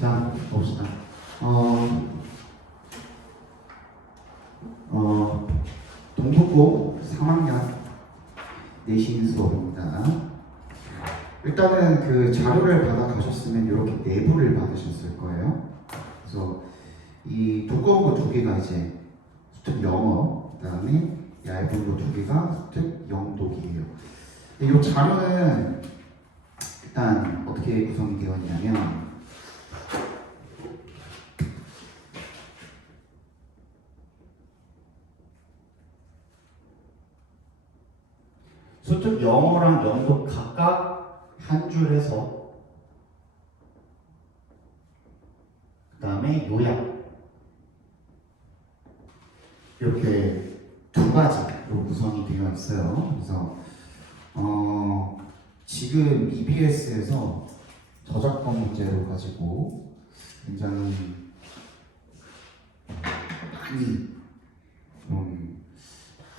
자, 봅시다. 동북고 3학년 내신 수업입니다. 일단은 그 자료를 받아 가셨으면 이렇게 내부를 받으셨을 거예요. 그래서 이 두꺼운 거 두 개가 이제 수특 영어, 그 다음에 얇은 거 두 개가 수특 영독이에요. 이 자료는 일단 어떻게 구성이 되어 있냐면 수특 영어랑 영독 각각 한 줄 해서 그 다음에 요약 이렇게 두 가지로 구성이 되어 있어요. 그래서 지금 EBS에서 저작권 문제로 가지고 굉장히 많이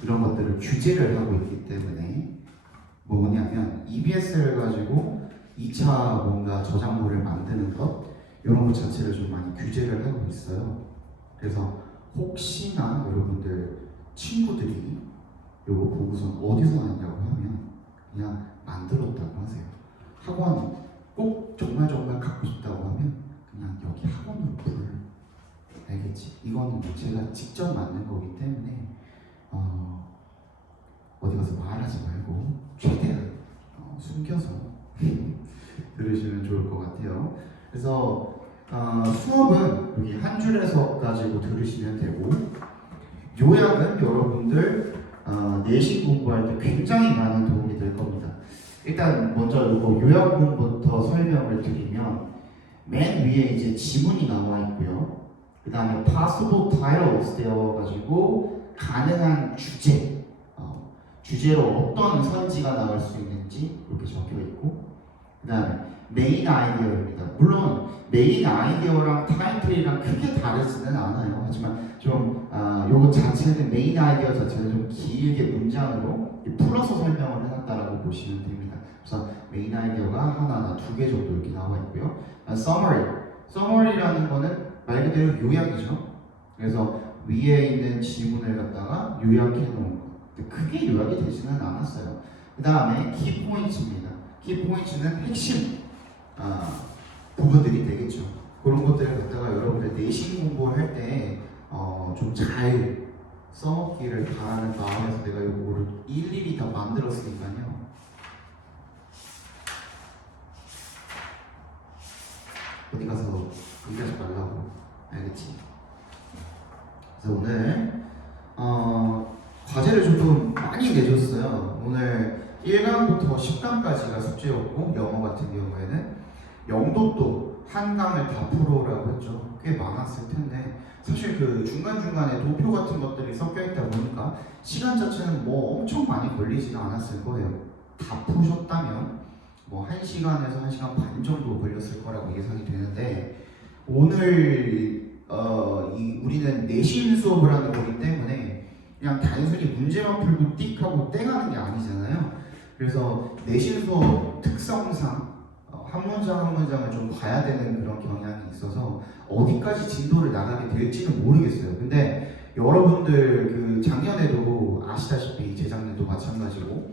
이런 것들을 규제를 하고 있기 때문에 뭐냐면 EBS를 가지고 2차 뭔가 저작물을 만드는 것 이런 것 자체를 좀 많이 규제를 하고 있어요. 그래서 혹시나 여러분들 친구들이 이거 보고서 어디서 났냐고 하면 그냥 만들었다고 하세요. 학원 꼭 정말 갖고 싶다고 하면 그냥 여기 학원으로 불러. 알겠지? 이거는 제가 직접 만든 거기 때문에 어디 가서 말하지 말고 최대한 숨겨서 들으시면 좋을 것 같아요. 그래서 수업은 여기 한 줄에서 가지고 들으시면 되고 요약은 여러분들 내신 공부할 때 굉장히 많은 도움이 될 겁니다. 일단 먼저 이거 요약문부터 설명을 드리면 맨 위에 이제 지문이 나와 있고요. 그 다음에 possible titles 되어가지고 가능한 주제, 주제로 어떤 선지가 나올 수 있는지 이렇게 적혀 있고, 그 다음에 메인 아이디어입니다. 물론 메인 아이디어랑 타이틀이랑 크게 다르지는 않아요. 하지만 좀 요거 자체는 메인 아이디어 자체는 좀 길게 문장으로 풀어서 설명을 해놨다라고 보시면 됩니다. 그래서 메인 아이디어가 하나, 두 개 정도 이렇게 나와 있고요. summary라는 거는 말 그대로 요약이죠. 그래서 위에 있는 지문을 갖다가 요약해 놓은 거. 크게 요약이 되지는 않았어요. 그 다음에 키포인트입니다. 키포인트는 핵심 부분들이 되겠죠. 그런 것들을 갖다가 여러분들 내신 공부할 때 좀 잘 써먹기를 바라는 마음에서 내가 이거를 일일이 다 만들었으니까요. 어디 가서 공개하지 말라고. 알겠지? 그래서 오늘 과제를 조금 많이 내줬어요. 오늘 1강부터 10강까지가 숙제였고 영어 같은 경우에는 영도도 한 강을 다 풀어라고 했죠. 꽤 많았을 텐데 사실 그 중간중간에 도표 같은 것들이 섞여 있다 보니까 시간 자체는 뭐 엄청 많이 걸리지는 않았을 거예요. 다 푸셨다면 뭐 1시간에서 1시간 반 정도 걸렸을 거라고 예상이 되는데 오늘 우리는 내신 수업을 하는 거기 때문에 그냥 단순히 문제만 풀고 띡 하고 땡하는 게 아니잖아요. 그래서 내신 수업 특성상 한 문장 한 문장을 좀 봐야 되는 그런 경향이 있어서 어디까지 진도를 나가게 될지는 모르겠어요. 근데 여러분들 그 작년에도 아시다시피 재작년도 마찬가지고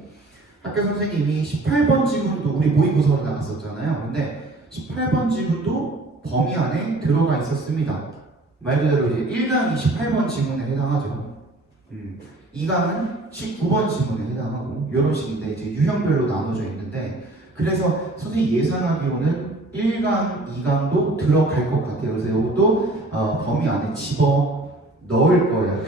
학교 선생님이 18번 지문도 우리 모의고사로 나갔었잖아요. 근데 18번 지문도 범위 안에 들어가 있었습니다. 말 그대로 이제 1강이 18번 지문에 해당하죠. 2강은 19번 지문에 해당하고 이런 식인데 이제 유형별로 나눠져 있는데 그래서 선생님이 예상하기로는 1강, 2강도 들어갈 것 같아요. 그래서 이것도 범위 안에 집어 넣을 거예요.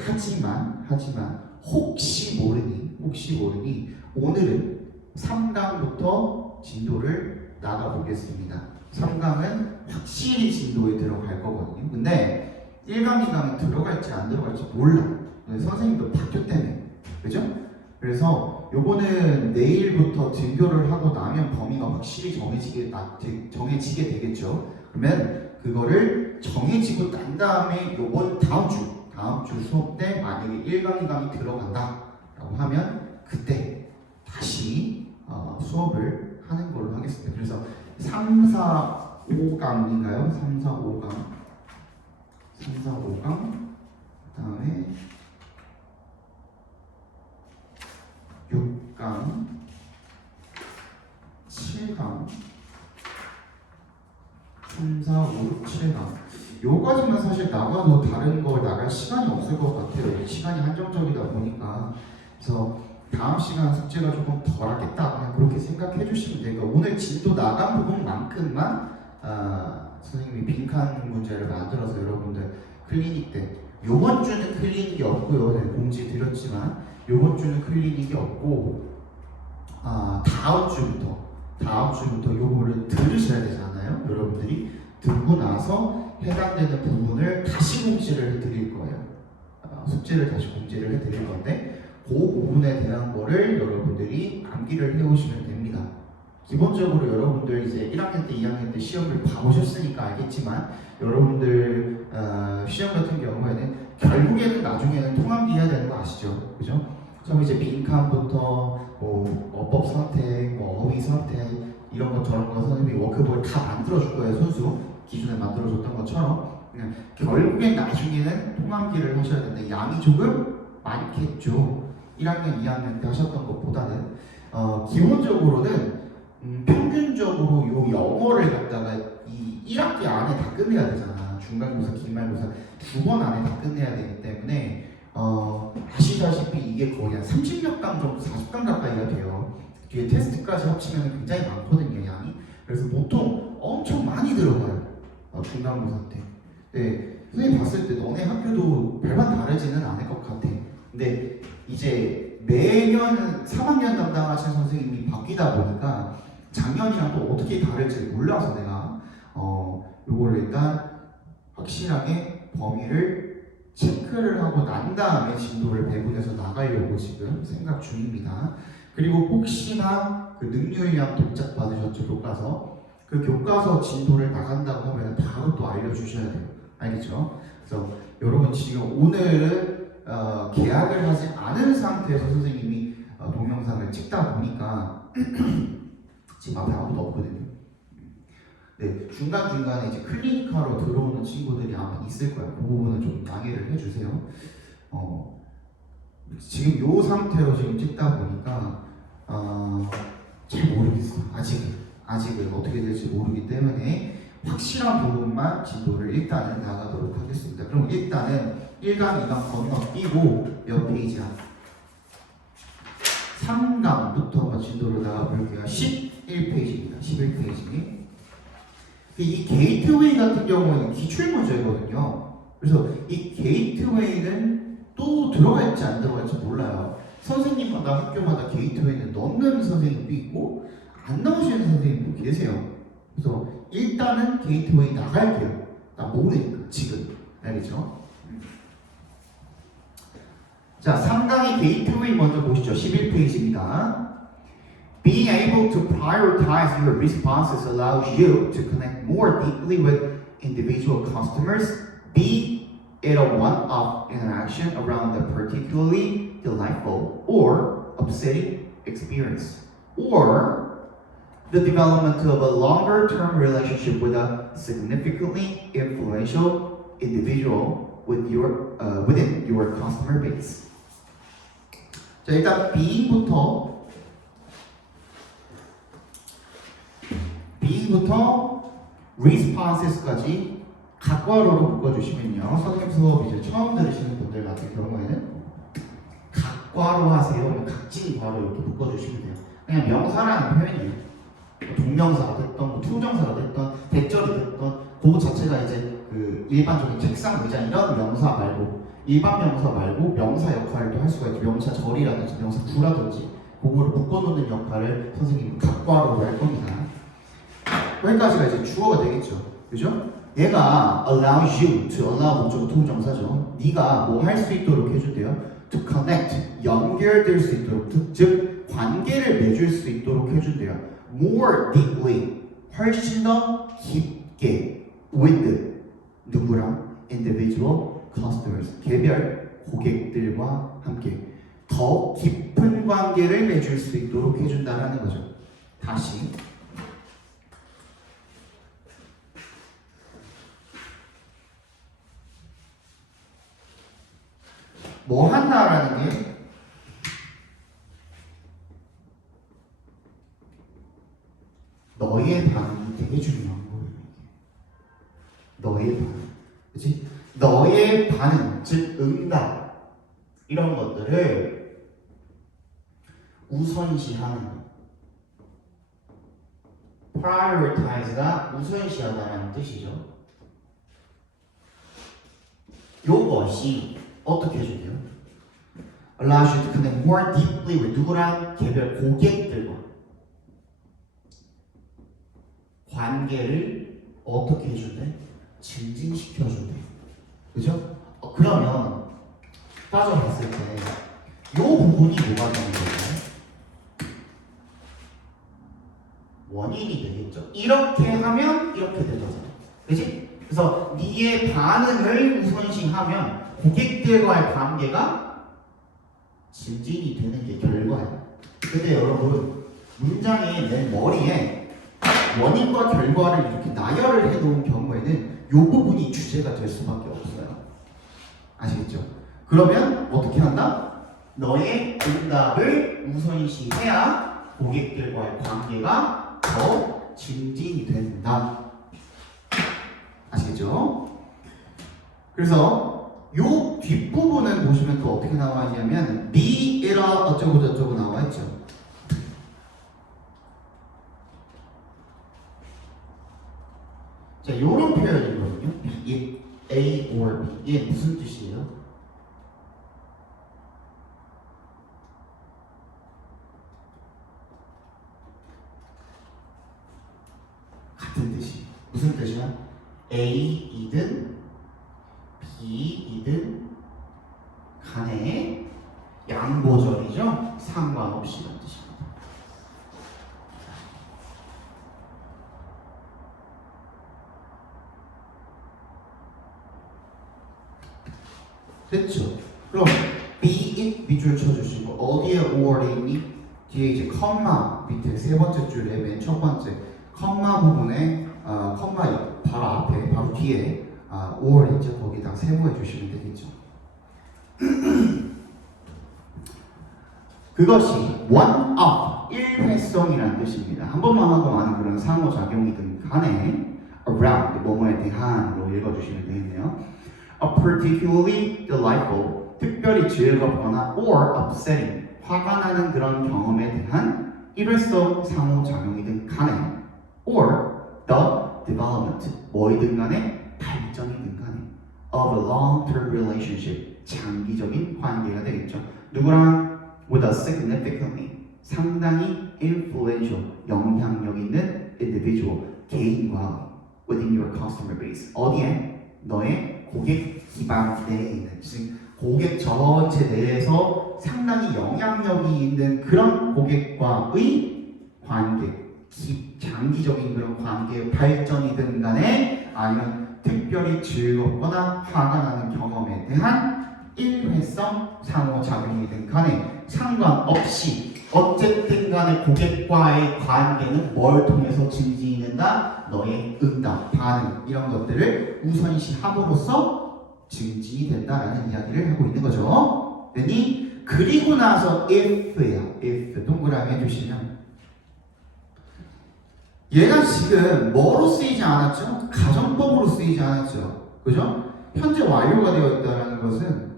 하지만 혹시 모르니 오늘은 3강부터 진도를 나가보겠습니다. 3강은 확실히 진도에 들어갈 거거든요. 근데 1강, 2강은 들어갈지 안 들어갈지 몰라. 선생님도 바뀌었기 때문에. 그죠? 그래서 요거는 내일부터 등교를 하고 나면 범위가 확실히 정해지게 되겠죠. 그러면 그거를 정해지고 난 다음에 요번 다음 주 수업 때 만약에 1강, 2강이 들어간다 라고 하면 그때 다시 수업을 하는 걸로 하겠습니다. 그래서 3, 4, 5강인가요? 3, 4, 5강. 3, 4, 5강. 그 다음에 6강, 7강, 3, 4, 5, 6, 7강. 요까지만 사실 나가도 다른 걸 나갈 시간이 없을 것 같아요. 시간이 한정적이다 보니까. 그래서 다음 시간 숙제가 조금 덜 하겠다, 그냥 그렇게 생각해 주시면 돼요. 그러니까 오늘 진도 나간 부분만큼만 선생님이 빈칸 문제를 만들어서 여러분들 클리닉 때, 요번 주는 클리닉이 없고요. 네, 공지 드렸지만 요번 주는 클리닉이 없고 다음 주부터 요거를 들으셔야 되잖아요. 여러분들이 듣고 나서 해당되는 부분을 다시 공지를 해드릴 거예요. 숙제를 다시 공지를 해드릴 건데 그 부분에 대한 거를 여러분들이 암기를 해오시면 됩니다. 기본적으로 여러분들 이제 1학년 때, 2학년 때 시험을 봐보셨으니까 알겠지만 여러분들 시험 같은 경우에는 결국에는 나중에는 통암기 해야 되는 거 아시죠? 그죠? 그럼 이제 빈칸부터 뭐 어법 선택, 뭐 어휘 선택 이런 거 저런 거 선생님이 워크북을 다 만들어줄 거예요. 손수 기준에 만들어줬던 것처럼 결국엔 나중에는 통암기를 하셔야 되는데 양이 조금 많겠죠. 1학년, 2학년 때 하셨던 것보다는 기본적으로는 평균적으로 요 영어를 갖다가 이 1학기 안에 다 끝내야 되잖아. 중간고사, 기말고사 2번 안에 다 끝내야 되기 때문에 아시다시피 이게 거의 한 30몇 강 정도, 40강 가까이가 돼요. 뒤에 테스트까지 합치면 굉장히 많거든요, 양이. 그래서 보통 엄청 많이 들어가요, 중간고사 때. 네, 선생님 봤을 때 너네 학교도 별반 다르지는 않을 것 같아. 근데 이제 매년 3학년 담당하시는 선생님이 바뀌다 보니까 작년이랑 또 어떻게 다를지 몰라서 내가 요거를 일단 확실하게 범위를 체크를 하고 난 다음에 진도를 배분해서 나가려고 지금 생각 중입니다. 그리고 혹시나 그 능률위한 독작 받으셨죠, 교과서. 그 교과서 진도를 나간다고 하면 바로 또 알려주셔야 돼요. 알겠죠? 그래서 여러분 지금 오늘은 계약을 하지 않은 상태에서 선생님이 동영상을 찍다 보니까 지금 앞에 아무도 없거든요. 네, 중간중간에 이제 클리니카로 들어오는 친구들이 아마 있을 거예요. 그 부분은 좀 양해를 해주세요. 지금 요 상태로 지금 찍다 보니까 잘 모르겠어요. 아직은 어떻게 될지 모르기 때문에 확실한 부분만 진도를 일단은 나가도록 하겠습니다. 그럼 일단은 1강, 2강 건너뛰고 몇 페이지야? 3강부터 진도를 나가볼게요. 11페이지입니다. 11페이지. 이 게이트웨이 같은 경우에는 기출문제거든요. 그래서 이 게이트웨이는 또 들어가 있지 안 들어가 있지 몰라요. 선생님마다 학교마다 게이트웨이는 넣는 선생님도 있고 안 넣으시는 선생님도 계세요. 그래서 일단은 게이트웨이 나갈게요. 나 모르니까 지금. 알겠죠? 자, 3강의 게이트웨이 먼저 보시죠. 11페이지입니다. Being able to prioritize your responses allows you to connect more deeply with individual customers, be it a one-off interaction around a particularly delightful or upsetting experience, or the development of a longer-term relationship with a significantly influential individual with within your customer base. 자, 일단 B부터 responses까지 각괄호로 묶어주시면요. 선생님 수업 이제 처음 들으시는 분들 같은 경우에는 각괄호 하세요. 각진괄호 이렇게 묶어주시면 돼요. 그냥 명사라는 표현이에요. 동명사가 됐던, 뭐 투정사가 됐던, 대절이 됐던, 그거 자체가 이제 그 일반적인 책상, 의자 이런 명사 말고, 일반 명사 말고 명사 역할도 할 수가 있죠. 명사 절이라든지 명사 구라든지 그거를 묶어놓는 역할을 선생님이 각괄호로 할 겁니다. 여기까지가 이제 주어가 되겠죠. 그죠? 얘가 allows you, to allow 목적어 투정사죠. 네가 뭐 할 수 있도록 해준대요. to connect, 연결될 수 있도록, 즉 관계를 맺을 수 있도록 해준대요. more deeply, 훨씬 더 깊게 with 누구랑? individual customers, 개별 고객들과 함께 더 깊은 관계를 맺을 수 있도록 해준다는 거죠. 다시 뭐 한다라는 게 너의 반응이 되게 중요한 거예요. 너의 반응, 그렇지? 너의 반응, 즉 응답 이런 것들을 우선시하는 거. prioritize가 우선시하다라는 뜻이죠. 요것이 어떻게 해준대요? allows you to connect more deeply with 누구랑? 개별 고객들과 관계를 어떻게 해준대? 증진시켜준대. 그죠? 그러면 따져봤을 때 요 부분이 뭐가 되는 거예요? 원인이 되겠죠. 이렇게 하면 이렇게 되는 거잖아. 그지? 그래서 네의 반응을 우선시하면 고객들과의 관계가 증진이 되는 게 결과야. 근데 여러분 문장의 맨 머리에 원인과 결과를 이렇게 나열을 해놓은 경우에는 이 부분이 주제가 될 수밖에 없어요. 아시겠죠? 그러면 어떻게 한다? 너의 응답을 우선시해야 고객들과의 관계가 더 증진이 된다. 아시겠죠? 그래서 요 뒷부분을 보시면 또 어떻게 나와 있냐면 be it 어쩌고 저쩌고 나와 있죠. 자, 요런 표현이거든요. be it A or B. 이게 무슨 뜻이에요? 같은 뜻이. 무슨 뜻이야? A이든 B이든 간에 양보절이죠. 상관없이라는 뜻입니다. 됐죠? 그럼 be it 밑줄 쳐주시고 어디에 or이 있니? 뒤에 이제 컴마 밑에 세 번째 줄에 맨 첫 번째 컴마 부분에 컴마 바로 앞에 바로 뒤에 or 있죠? 거기다 세모해 주시면 되겠죠. 그것이 one of 일회성이라는 뜻입니다. 한 번만 하고 많은 그런 상호작용이든 간에 around 뭐뭐에 대한으로 읽어주시면 되겠네요. A particularly delightful 특별히 즐겁거나 or upsetting 화가 나는 그런 경험에 대한 일회성 상호작용이든 간에 or the development 뭐이든 간에 발전이든 간에 of a long-term relationship 장기적인 관계가 되겠죠. 누구랑? with a significantly 상당히 influential 영향력 있는 individual 개인과 within your customer base 어디에? 너의 고객 기반 내에 있는 즉 고객 전체 내에서 상당히 영향력이 있는 그런 고객과의 관계 장기적인 그런 관계의 발전이든 간에 아니면 특별히 즐겁거나 화가 나는 경험에 대한 일회성 상호작용이든 간에 상관없이 어쨌든 간에 고객과의 관계는 뭘 통해서 증진이 된다? 너의 응답, 반응 이런 것들을 우선시함으로써 증진이 된다라는 이야기를 하고 있는 거죠. 되니 그리고 나서 if예요. if 동그라미 해주시면 얘가 지금 뭐로 쓰이지 않았죠? 가정법으로 쓰이지 않았죠. 그죠? 현재 완료가 되어 있다는 것은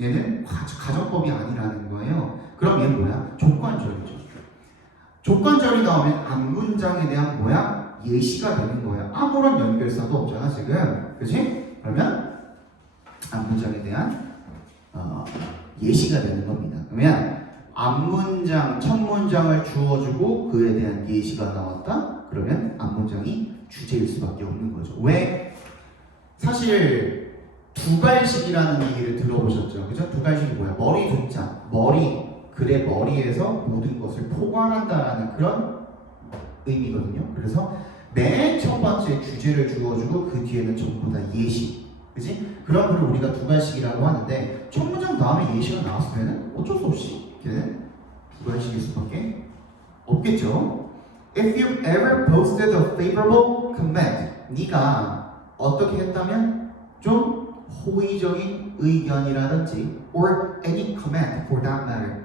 얘는 가정법이 아니라는 거예요. 그럼 얘는 뭐야? 조건절이죠. 조건절이 나오면 앞문장에 대한 뭐야? 예시가 되는 거예요. 아무런 연결사도 없잖아 지금. 그치? 그러면 앞문장에 대한 예시가 되는 겁니다. 그러면 앞문장, 첫 문장을 주어주고 그에 대한 예시가 나왔다? 그러면 앞문장이 주제일 수밖에 없는 거죠. 왜? 사실 두갈식이라는 얘기를 들어보셨죠? 그죠? 두갈식이 뭐야? 머리 두자, 머리, 글의 머리에서 모든 것을 포괄한다라는 그런 의미거든요. 그래서 맨 첫 번째 주제를 주어주고 그 뒤에는 전부 다 예시. 그치? 그런 글을 우리가 두갈식이라고 하는데 첫 문장 다음에 예시가 나왔을 때는 어쩔 수 없이 걔는 두갈식일 수밖에 없겠죠. If you ever posted a favorable comment, 네가 어떻게 했다면 좀 호의적인 의견이라든지 or any comment for that matter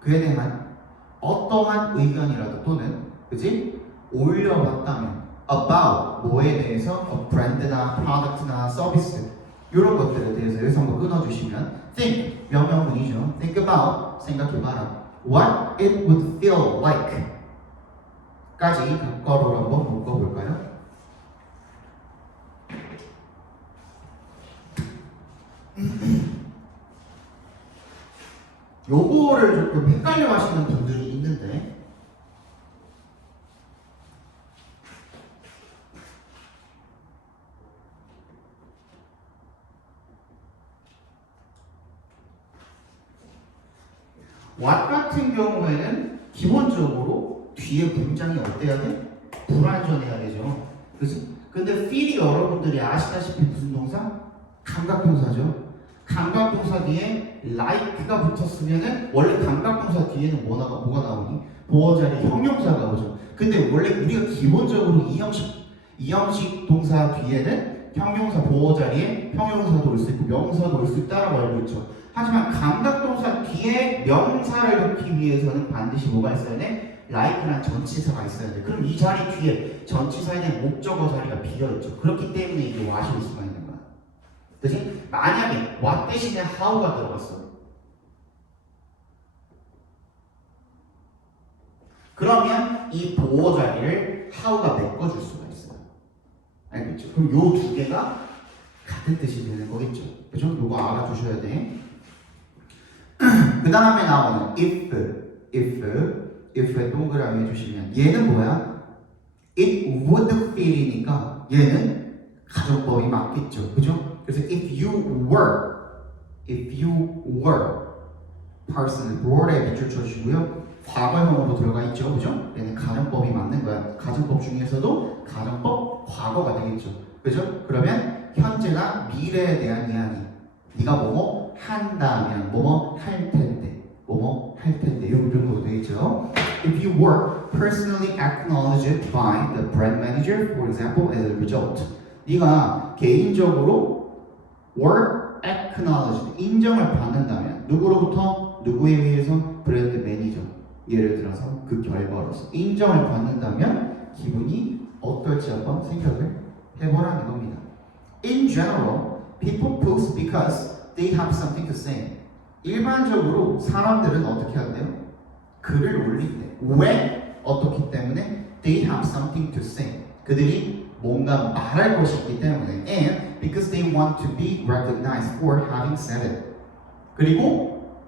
그에 대한 어떠한 의견이라도 또는 그지 올려봤다면 about 뭐에 대해서 brand나 product나 서비스 이런 것들에 대해서 여기서 한번 끊어주시면 think 명명문이죠. think about 생각해봐라 what it would feel like 까지 각과로 한번 묶어볼까요? 요거를 조금 헷갈려 하시는 분들이 있는데 what 같은 경우에는 기본적으로 뒤에 문장이 어때야 돼? 불완전해야 되죠. 그치? 근데 feel이 여러분들이 아시다시피 무슨 동사? 감각동사죠. 감각동사 뒤에 like가 붙었으면은 원래 감각동사 뒤에는 뭐가 나오니? 보어자리 형용사가 오죠. 근데 원래 우리가 기본적으로 이 형식 동사 뒤에는 형용사 보어자리에 형용사도 올 수 있고 명사도 올 수 있다라고 알고 있죠. 하지만 감각동사 뒤에 명사를 넣기 위해서는 반드시 뭐가 있어야 돼? like란 전치사가 있어야 돼. 그럼 이 자리 뒤에 전치사에 대한 목적어 자리가 비어있죠. 그렇기 때문에 이게 what일 수가 있는 거야. 그치? 만약에 what 대신에 how가 들어갔어. 그러면 이 보호 자리를 how가 메꿔줄 수가 있어요. 알겠죠? 그럼 요 두 개가 같은 뜻이 되는 거겠죠. 그죠? 요거 알아두셔야 돼. 그 다음에 나오는 if에 동그라미 해주시면 얘는 뭐야? it would feel이니까 얘는 가정법이 맞겠죠. 그죠? 그래서 if you were person, were에 밑줄 쳐주시고요. 과거형으로 들어가 있죠. 그죠? 얘는 가정법이 맞는 거야. 가정법 중에서도 가정법 과거가 되겠죠. 그죠? 그러면 현재나 미래에 대한 이야기. 네가 뭐뭐 한다면 뭐뭐 할 텐데 뭐뭐 할 텐데 이런 정도 되겠죠. If you were personally acknowledged by the brand manager, for example, as a result, 네가 개인적으로 were acknowledged 인정을 받는다면 누구로부터 누구에 의해서 브랜드 매니저 예를 들어서 그 결과로서 인정을 받는다면 기분이 어떨지 한번 생각을 해보라는 겁니다. In general, people post because they have something to say. 일반적으로 사람들은 어떻게 한대요? 글을 올릴 때. 왜? 어떻기 때문에 they have something to say. 그들이 뭔가 말할 것이 있기 때문에 and because they want to be recognized for having said it. 그리고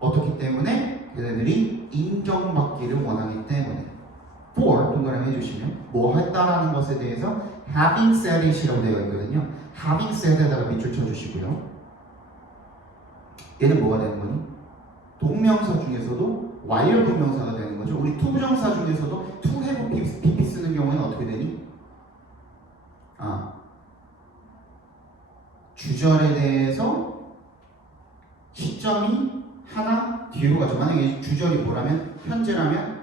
어떻기 때문에 그들이 인정받기를 원하기 때문에 for 동그라미 해주시면 뭐 했다라는 것에 대해서 having said it이라고 되어 있거든요. having said에다가 밑줄 쳐주시고요. 얘는 뭐가 되는 거니? 동명사 중에서도 완료동명사가 되는 거죠. 우리 투부정사 중에서도 to have pp 쓰는 경우에는 어떻게 되니? 주절에 대해서 시점이 하나 뒤로 가죠. 만약에 주절이 뭐라면 현재라면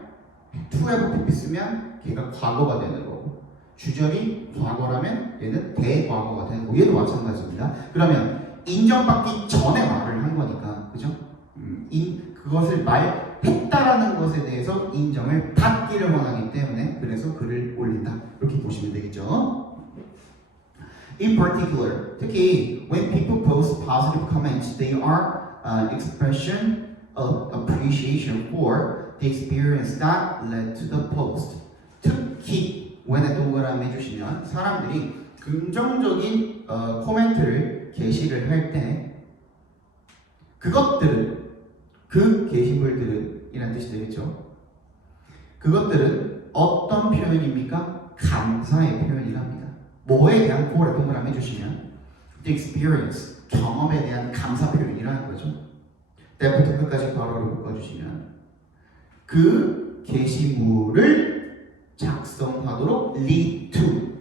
to have pp 쓰면 걔가 과거가 되는 거고 주절이 과거라면 얘는 대과거가 되는 거고 얘도 마찬가지입니다. 그러면 인정받기 전에 말을 한 거니까 그죠? 그것을 말했다라는 것에 대해서 인정을 받기를 원하기 때문에 그래서 글을 올린다 이렇게 보시면 되겠죠. In particular, 특히 when people post positive comments, they are an expression of appreciation for the experience that led to the post. 특히 when에 동그라미 해주시면 사람들이 긍정적인 코멘트를 게시를 할 때 그것들은 그 게시물들은 이란 뜻이 되겠죠. 그것들은 어떤 표현입니까? 감사의 표현이랍니다. 뭐에 대한 for에 동그라미 해주시면 the experience, 경험에 대한 감사 표현이라는 거죠. 때부터 끝까지 괄호를 묶어주시면 그 게시물을 작성하도록 lead to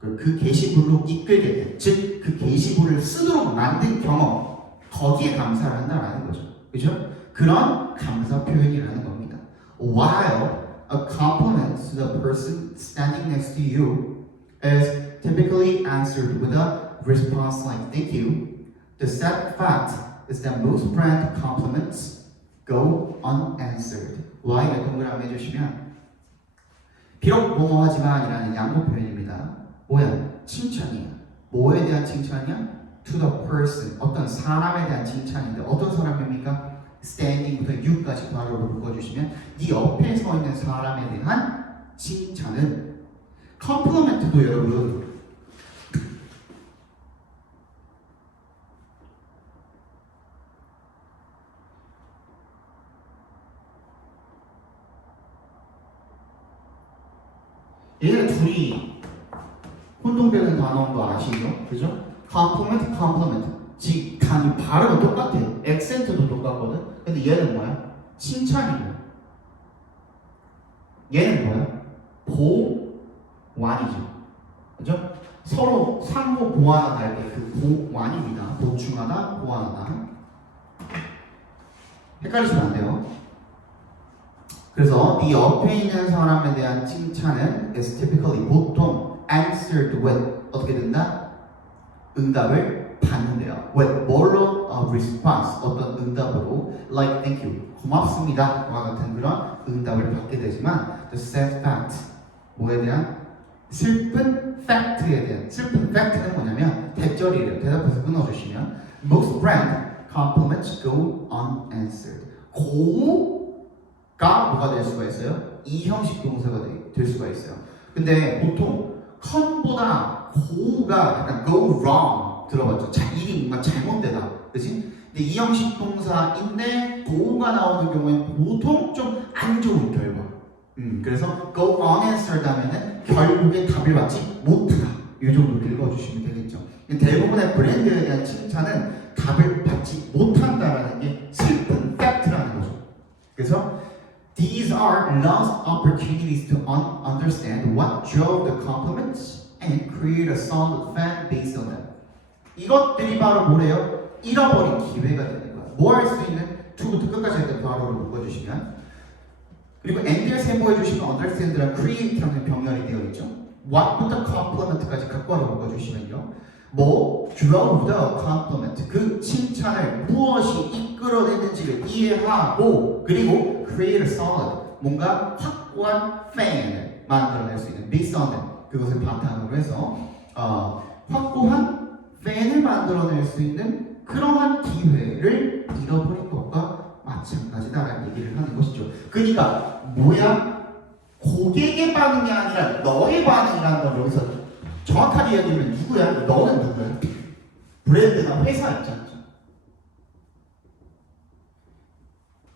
그 게시물로 이끌게 된, 즉 그 게시물을 쓰도록 만든 경험 거기에 감사를 한다라는 거죠. 그죠? 그런 감사 표현이라는 겁니다. While a compliment to the person standing next to you is typically answered with a response like thank you, the sad fact is that most brand compliments go unanswered. Y를 동그라미 해주시면 비록 뭐뭐하지만이라는 양보 표현입니다. 뭐야? 칭찬이야. 뭐에 대한 칭찬이야? To the person, 어떤 사람에 대한 칭찬인데 어떤 사람입니까? standing부터 you까지 괄호로 묶어주시면 네 옆에 서 있는 사람에 대한 칭찬은 compliment도 여러분 얘네 둘이 혼동되는 단어인 거 아시죠? 그죠? compliment, compliment. 단위 발음은 똑같아. 액센트도 똑같거든. 근데 얘는 뭐야? 칭찬이고. 얘는 뭐야? 보완이죠. 그죠? 서로 상호 보완하다 할 때 그 보완입니다. 보충하다, 보완하다. 헷갈리시면 안 돼요. 그래서 네 옆에 있는 사람에 대한 칭찬은 is typically 보통 answered with 어떻게 된다? 응답을 받는데요. with 뭘로? response 어떤 응답으로 like thank you 고맙습니다 와 같은 그런 응답을 받게 되지만 the sad fact 뭐에 대한? 슬픈 팩트에 대한 슬픈 팩트는 뭐냐면 대절이래요. 대답해서 끊어주시면 most brand compliments go unanswered. 고가 뭐가 될 수가 있어요? 이형식 동사가 될 수가 있어요. 근데 보통 con보다 고가 약간 go wrong 들어봤죠? 일이 뭔가 잘못되다, 그치? 근데 이형식 동사인데 go가 나오는 경우에는 보통 좀 안 좋은 결과. 그래서 go unanswered 하면은 결국에 답을 받지 못하다. 이 정도 읽어주시면 되겠죠. 대부분의 브랜드에 대한 칭찬은 답을 받지 못한다라는 게 슬픈 팩트라는 거죠. 그래서 these are lost opportunities to understand what drove the compliments and create a solid fan based on them. 이것들이 바로 뭐래요? 잃어버린 기회가 되는 거야. 뭐 할 수 있는? to부터 끝까지 했던 바로로 묶어주시면 그리고 and를 세모해주시면 understand랑 create라는 병렬이 되어 있죠. what부터 compliment까지 각과로 묶어주시면요. 뭐 drove the compliment 그 칭찬을 무엇이 이끌어내는지를 이해하고 그리고 create a solid 뭔가 확고한 fan을 만들어낼 수 있는 based on them 그것을 바탕으로 해서 확고한 팬을 만들어낼 수 있는 그러한 기회를 잃어버린 것과 마찬가지다라는 얘기를 하는 것이죠. 그러니까 뭐야? 고객의 반응이 아니라 너의 반응이라는 걸 여기서 정확하게 얘기하면 누구야? 너는 누구야? 브랜드나 회사 입장이죠.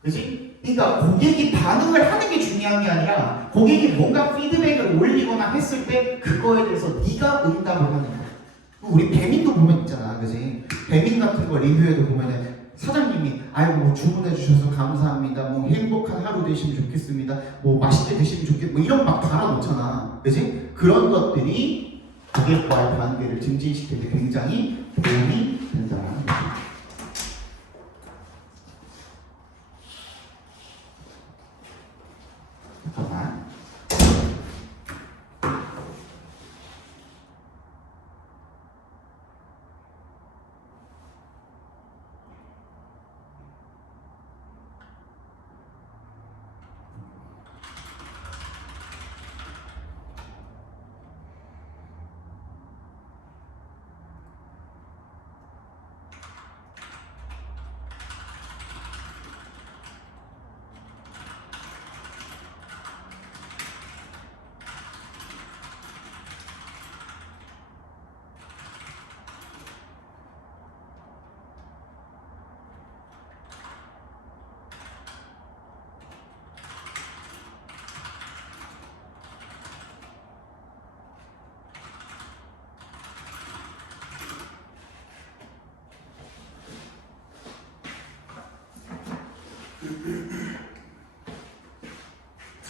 그치? 그러니까 고객이 반응을 하는 게 중요한 게 아니라 고객이 뭔가 피드백을 올리거나 했을 때 그거에 대해서 네가 응답을 하는 거야. 우리 배민도 보면 있잖아, 그지? 배민 같은 거 리뷰에도 보면은 사장님이 아이고 뭐 주문해 주셔서 감사합니다. 뭐 행복한 하루 되시면 좋겠습니다. 뭐 맛있게 드시면 좋겠. 뭐 이런 막 달아놓잖아, 그지? 그런 것들이 고객과의 관계를 증진시키는 데 굉장히 도움이 된다는 거죠. 잠깐만.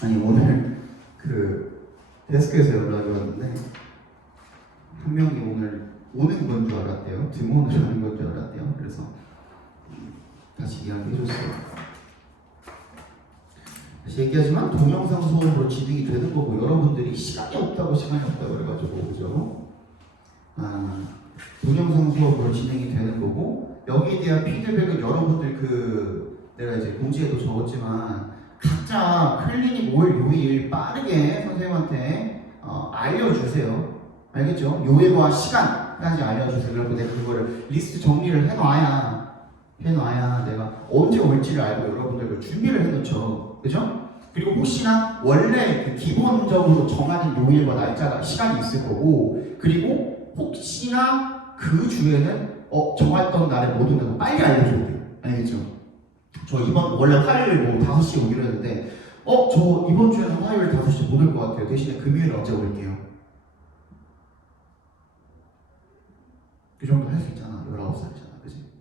아니 오늘 그 데스크에서 연락이 왔는데 한 명이 오늘 오는 건 줄 알았대요. 등원을 하는 건 줄 알았대요. 그래서 다시 이야기해줬어요. 다시 얘기하지만 동영상 소음으로 진행이 되는 거고 여러분들이 시간이 없다고 그래가지고 그죠? 동영상 수업으로 진행이 되는 거고 여기에 대한 피드백은 여러분들 내가 이제 공지에도 적었지만 각자 클리닉 올 요일 빠르게 선생님한테 알려주세요. 알겠죠? 요일과 시간까지 알려주세요. 그리고 내가 그거를 리스트 정리를 해놔야 내가 언제 올지를 알고 여러분들 준비를 해놓죠. 그죠? 그리고 혹시나 원래 그 기본적으로 정하는 요일과 날짜가 시간이 있을 거고 그리고 혹시나 그 주에는 정했던 날에 못 온다고 빨리 알려줘야 돼요. 알겠죠? 저 이번 원래 화요일 5시에 오기로 했는데 저 이번 주에는 화요일 5시에 못 올 것 같아요. 대신에 금요일 언제 올게요. 그 정도 할 수 있잖아. 19살이잖아. 그치?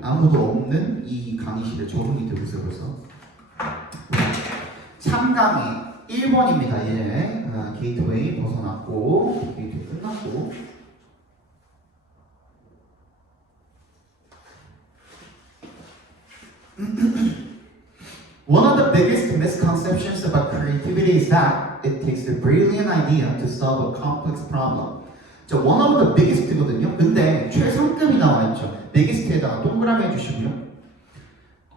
아무도 없는 이 강의실에 적응이 되고 있어요. 벌써 3강에 1번입니다. 이제 게이트웨이 벗어났고 게이트웨이 끝났고 One of the biggest misconceptions about creativity is that it takes a brilliant idea to solve a complex problem. 자, one of the biggest거든요. 근데 최상급이 나와 있죠. biggest에다가 동그라미 해주시고요.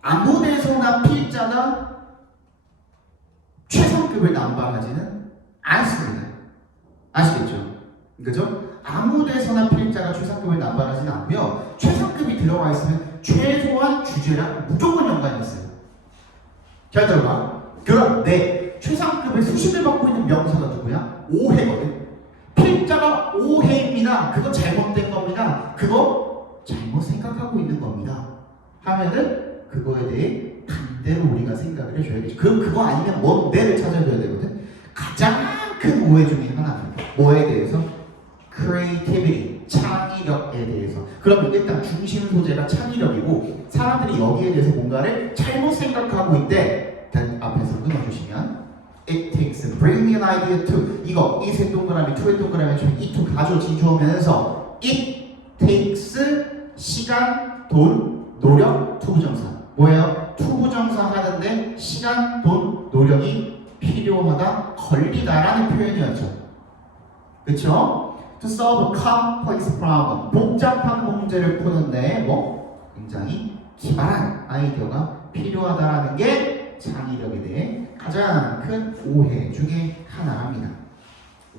아무 데서나 필자가 최상급을 남발하지는 않습니다. 아시겠죠? 그죠? 아무 데서나 필자가 최상급을 남발하지는 않고요. 최상급이 들어가 있으면 최소한 주제랑 무조건 연관이 있어요. 잘 들어봐. 그런데 최상급을 수식을 받고 있는 명사가 누구야? 오해거든. 필자가 오해입니다. 그거 잘못된 겁니다. 그거 잘못 생각하고 있는 겁니다. 하면은 그거에 대해 반대로 우리가 생각을 해줘야겠죠. 그거 아니면 뭔데를 찾아줘야 되거든. 가장 큰 오해 중에 하나는 뭐에 대해서? creativity, 창의력에 대해서. 그러면 일단 중심 소재가 창의력이고 사람들이 여기에 대해서 뭔가를 잘못 생각하고 있대. 앞에서 끊어주시면 It takes a brilliant idea to 이거 이 세 동그라미, 투의 동그라미 중에 이 투 가져 진주오면서 It takes 시간, 돈, 노력, 투부정사. 뭐예요? 투부정사 하는데 시간, 돈, 노력이 필요하다, 걸리다라는 표현이었죠. 그쵸? To solve a complex problem. 복잡한 문제를 푸는데 굉장히 기발한 아이디어가 필요하다라는 게 창의력에 대해 가장 큰 오해 중에 하나랍니다.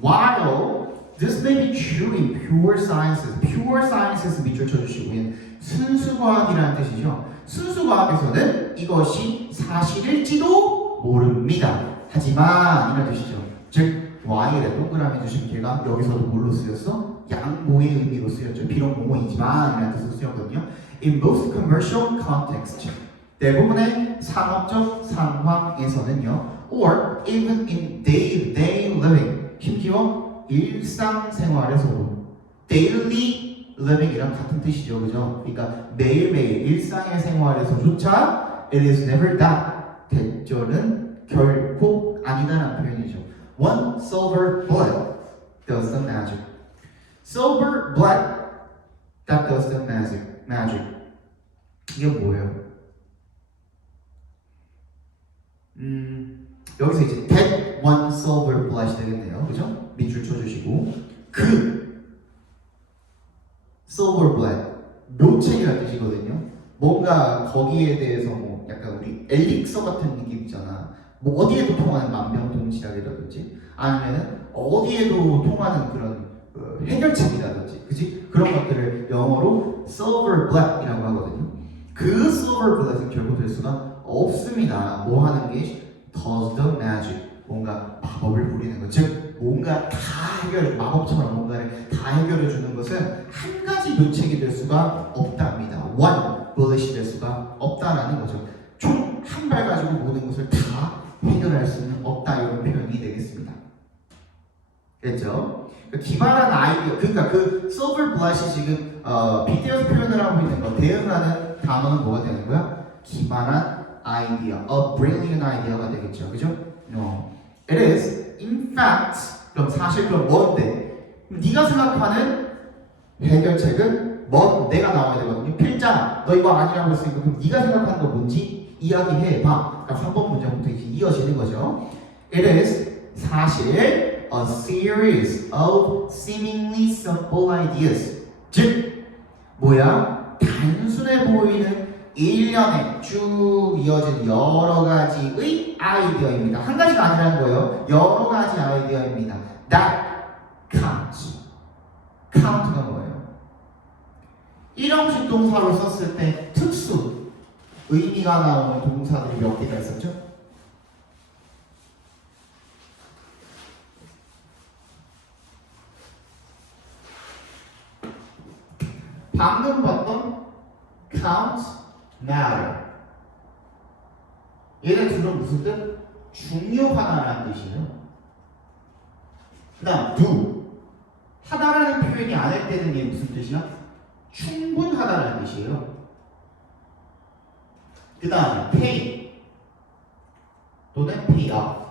While this may be true in pure sciences, pure sciences 밑줄 쳐주시고 순수과학이라는 뜻이죠. 순수과학에서는 이것이 사실일지도 모릅니다. 하지만 이런 뜻이죠. 즉 Y에 동그라미 주신 개가 여기서도 뭘로 쓰였어? 양보의 의미로 쓰였죠. 비록 뭐뭐이지만 이라는 뜻으로 쓰였거든요. In most commercial contexts 대부분의 상업적 상황에서는요, or even in day-to-day living, 심지어 일상생활에서도 daily living이랑 같은 뜻이죠, 그죠? 그러니까 매일매일 일상의 생활에서조차 it is never that 대절은 결코 아니다라는 표현이죠. One silver bullet does the magic. Silver bullet that does the magic. 이게 뭐예요? 여기서 이제 that one silver bullet 되겠네요. 그죠? 밑줄 쳐주시고 그 silver bullet 묘책이라는 뜻이거든요. 뭔가 거기에 대해서 약간 우리 엘릭서 같은 느낌 있잖아. 어디에도 통하는 만병통치약이라든지 아니면 어디에도 통하는 그런 해결책이라든지 그치? 그런 것들을 영어로 silver bullet이라고 하거든요. 그 silver bullet은 결국 될 수가 없습니다. 뭐 하는 게 does the magic, 뭔가 마법을 부리는 것, 즉 뭔가 다 마법처럼 뭔가를 다 해결해 주는 것은 한 가지 묘책이 될 수가 없답니다. one bullet이 될 수가 없다라는 거죠. 총 한 발 가지고 모든 것을 다 해결할 수는 없다, 이런 표현이 되겠습니다. 됐죠? 기발한 아이디어, 그러니까 그 silver bullet이 지금 빗대어서 표현을 하고 있는 거, 대응하는 단어는 뭐가 되는 거야? 기발한 아이디어, a brilliant idea가 되겠죠, 그죠? No, it is in fact. 그럼 사실 그럼 뭔데? 네가 생각하는 해결책은 내가 나와야 되거든요. 필자, 너 이거 아니라고 했으니까 그럼 네가 생각하는 거 뭔지 이야기해봐. 그러니까 3번 문제부터 이어지는 거죠. It is 사실 a series of seemingly simple ideas. 즉, 뭐야? 단순해 보이는 일련의 쭉 이어진 여러 가지의 아이디어입니다. 한 가지가 아니라는 거예요. 여러 가지 아이디어입니다. That count. count가 뭐예요? 일형식 동사로 썼을 때 특수 의미가 나오는 동사들이 몇 개가 있었죠? 방금 봤던 count, matter. 얘네 둘은 무슨 뜻? 중요하다라는 뜻이에요. 그 다음 do. 하다라는 표현이 아닐 때는 얘 무슨 뜻이야? 충분하다라는 뜻이에요. 그 다음에 pay 또는 pay up.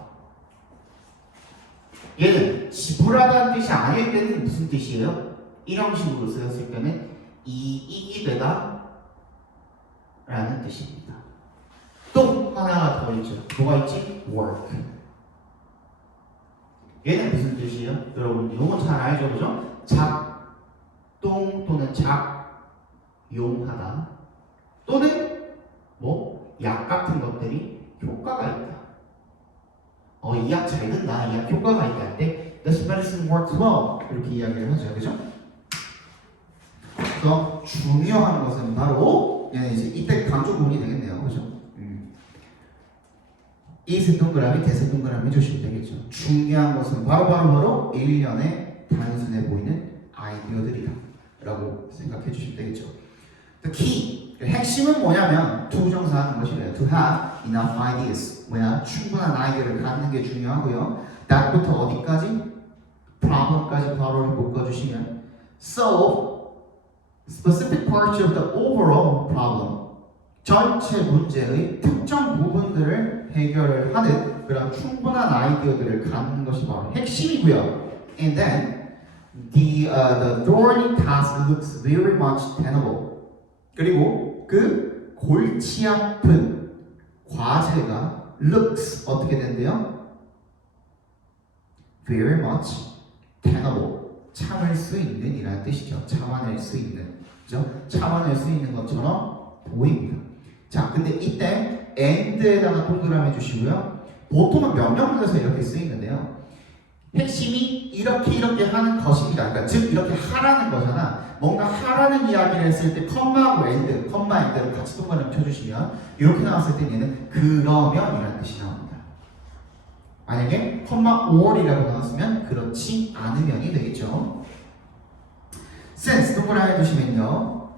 얘는 지불하다는 뜻이 아닐 때는 무슨 뜻이에요? 일형식으로 쓰였을 때는 이익이 되다 라는 뜻입니다. 또 하나가 더 있죠. 뭐가 있지? work. 얘는 무슨 뜻이에요? 여러분 이건 잘 알죠, 그죠? 작동 또는 작용하다 또는 뭐 약 같은 것들이 효과가 있다. 이 약 잘 된다, 이 약 효과가 있다 할 때 This medicine works well 이렇게 이야기를 하죠, 그죠? 그래서 중요한 것은 바로 얘는 이제 이때 강조 부분이 되겠네요, 그죠? 이 세 동그라미, 대세 동그라미 해주시면 되겠죠. 중요한 것은 바로 일련의 단순해 보이는 아이디어들이다 라고 생각해 주시면 되겠죠. The key, 핵심은 뭐냐면 투부정사하는 것이래요. To have enough ideas, 뭐야? 충분한 아이디어를 갖는 게 중요하고요. that부터 어디까지? problem까지 바로 묶어주시면 solve specific parts of the overall problem, 전체 문제의 특정 부분들을 해결을 하는 그런 충분한 아이디어들을 갖는 것이 바로 핵심이고요. And then the thorny task looks very much tenable. 그리고 그 골치 아픈 과제가 looks 어떻게 된대요? Very much tenable. 참을 수 있는 이라는 뜻이죠. 참아낼 수 있는, 그죠? 참아낼 수 있는 것처럼 보입니다. 자, 근데 이때 and에다가 동그라미 해주시고요. 보통은 명령문에서 이렇게 쓰이는데요. 핵심이 이렇게 하는 것입니다. 그러니까 즉 이렇게 하라는 거잖아. 뭔가 하라는 이야기를 했을 때 컴마하고 and, 컴마 and를 같이 동그라미 쳐주시면 이렇게 나왔을 때 얘는 그러면이라는 뜻이 나옵니다. 만약에 컴마 or이라고 나왔으면 그렇지 않으면이 되겠죠. since 동그라미 해주시면요.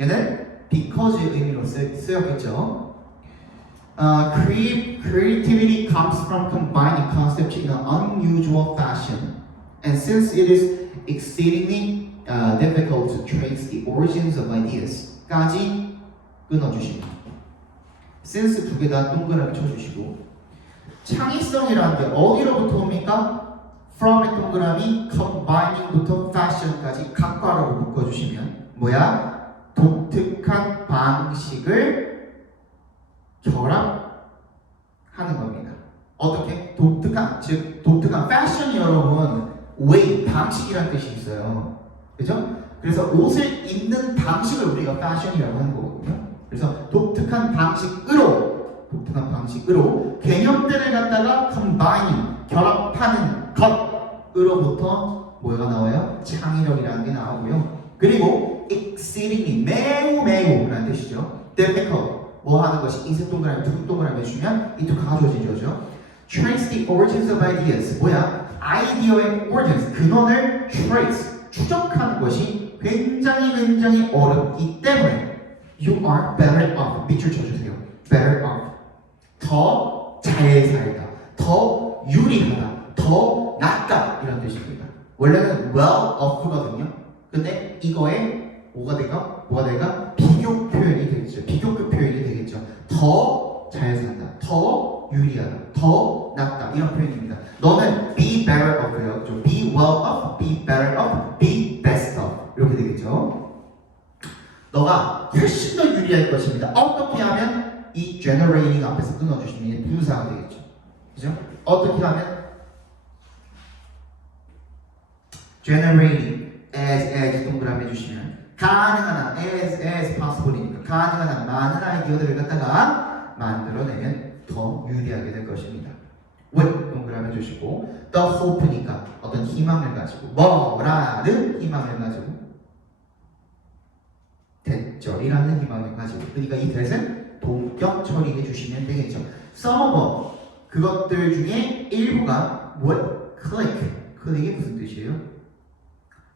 얘는 because의 의미로 쓰였겠죠. Creativity comes from combining concepts in an unusual fashion, and since it is exceedingly difficult to trace the origins of ideas, 까지 끊어주시고, since 두 개 다 동그라미 쳐주시고, 창의성이라는 게 어디로부터 옵니까? from의 동그라미, combining부터 fashion까지 각과로 묶어주시면 뭐야? 독특한 방식을 결합하는 겁니다. 어떻게? 독특한, 즉 독특한 패션이 여러분 way, 방식이라는 뜻이 있어요. 그죠? 그래서 옷을 입는 방식을 우리가 패션이라고 하는 거거든요. 그래서 독특한 방식으로 개념들을 갖다가 combining, 결합하는 것으로부터 뭐가 나와요? 창의력이라는 게 나오고요. 그리고 exceedingly, 매우라는 뜻이죠. difficult, 뭐 하는 것이 인쇄 동그라미, 두 동그라미 해주면 이 두 가져지죠. trace the origins of ideas, 뭐야? 아이디어의 origins, 근원을 trace, 추적하는 것이 굉장히 어렵기 때문에 you are better off, 밑줄 쳐주세요. better off, 더 잘 살다, 더 유리하다, 더 낫다 이런 뜻입니다. 원래는 well off거든요. 근데 이거에 뭐가 될까? 비교 표현이 되겠죠. 비교급 표현이 되겠죠. 더 잘 산다, 더 유리하다, 더 낫다 이런 표현입니다. 너는 be better off예요. 좀 be well off, be better off, be best off 이렇게 되겠죠. 너가 훨씬 더 유리할 것입니다. 어떻게 하면 이 generating 앞에서 끊어주시면 부사가 되겠죠. 그죠? 어떻게 하면 generating as 동그라미 해주시면 가능한 한 as possible이니까 가능한 한 많은 아이디어들을 갖다가 만들어내면 더 유리하게 될 것입니다. with 동그라미 해주시고 the hope니까 어떤 희망을 가지고 뭐라는 희망을 가지고 대절이라는 희망을 가지고 그러니까 이 대신 동격 처리해 주시면 되겠죠. some of 그것들 중에 일부가 what? 클릭이 무슨 뜻이에요?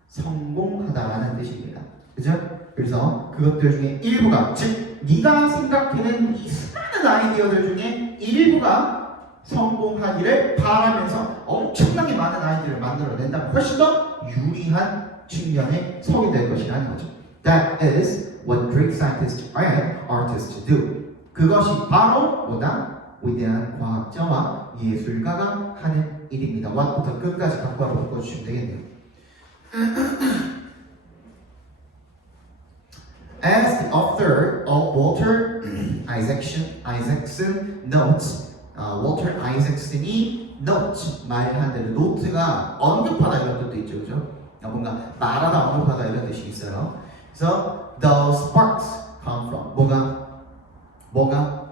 성공하다라는 뜻입니다. 그죠? 그래서 그것들 중에 일부가 즉 네가 생각하는 이 수많은 아이디어들 중에 일부가 성공하기를 바라면서 엄청나게 많은 아이디어를 만들어낸다면 훨씬 더 유리한 측면에 서게 될 것이라는 거죠. That is what great scientists and artists do. 그것이 바로 뭐다? 위대한 과학자와 예술가가 하는 일입니다. what부터 끝까지 각과로 바꿔주시면 되겠네요. As the author of Walter Isaacson notes, Walter Isaacson이 note 말한 대로 노트가 언급하다 이런 뜻도 있죠, 그죠? 뭔가 말하다 언급하다 이런 뜻이 있어요. 그래서 the sparks come from 뭐가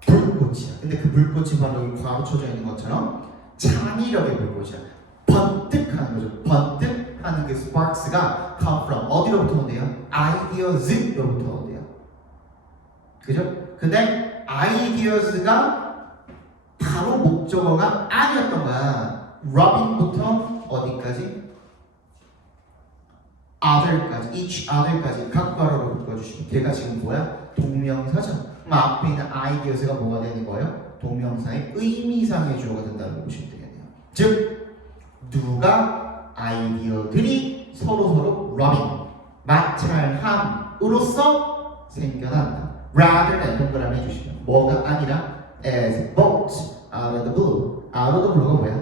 불꽃이야. 근데 그 불꽃이 바로 여기 괄호쳐져 있는 것처럼 창의력의 불꽃이야. 번뜩하는 거죠. 번뜩하는 그 sparks가 come from 어디로부터 온대요? ideas로부터 온대요. 그죠? 근데 ideas가 바로 목적어가 아니었던 거야. robin부터 어디까지? other까지, each other까지 각괄호로 묶어주시면 걔가 지금 뭐야? 동명사죠. 앞에 있는 ideas가 뭐가 되는 거예요? 동명사의 의미상의 주어가 된다고 보시면 되겠네요. 즉 누가 아이디어들이 서로 rubbing, 마찰함으로써 생겨난다. rather than 동그라미 해주시면 뭐가 아니라 as boats out of the blue. out of the blue가 뭐야?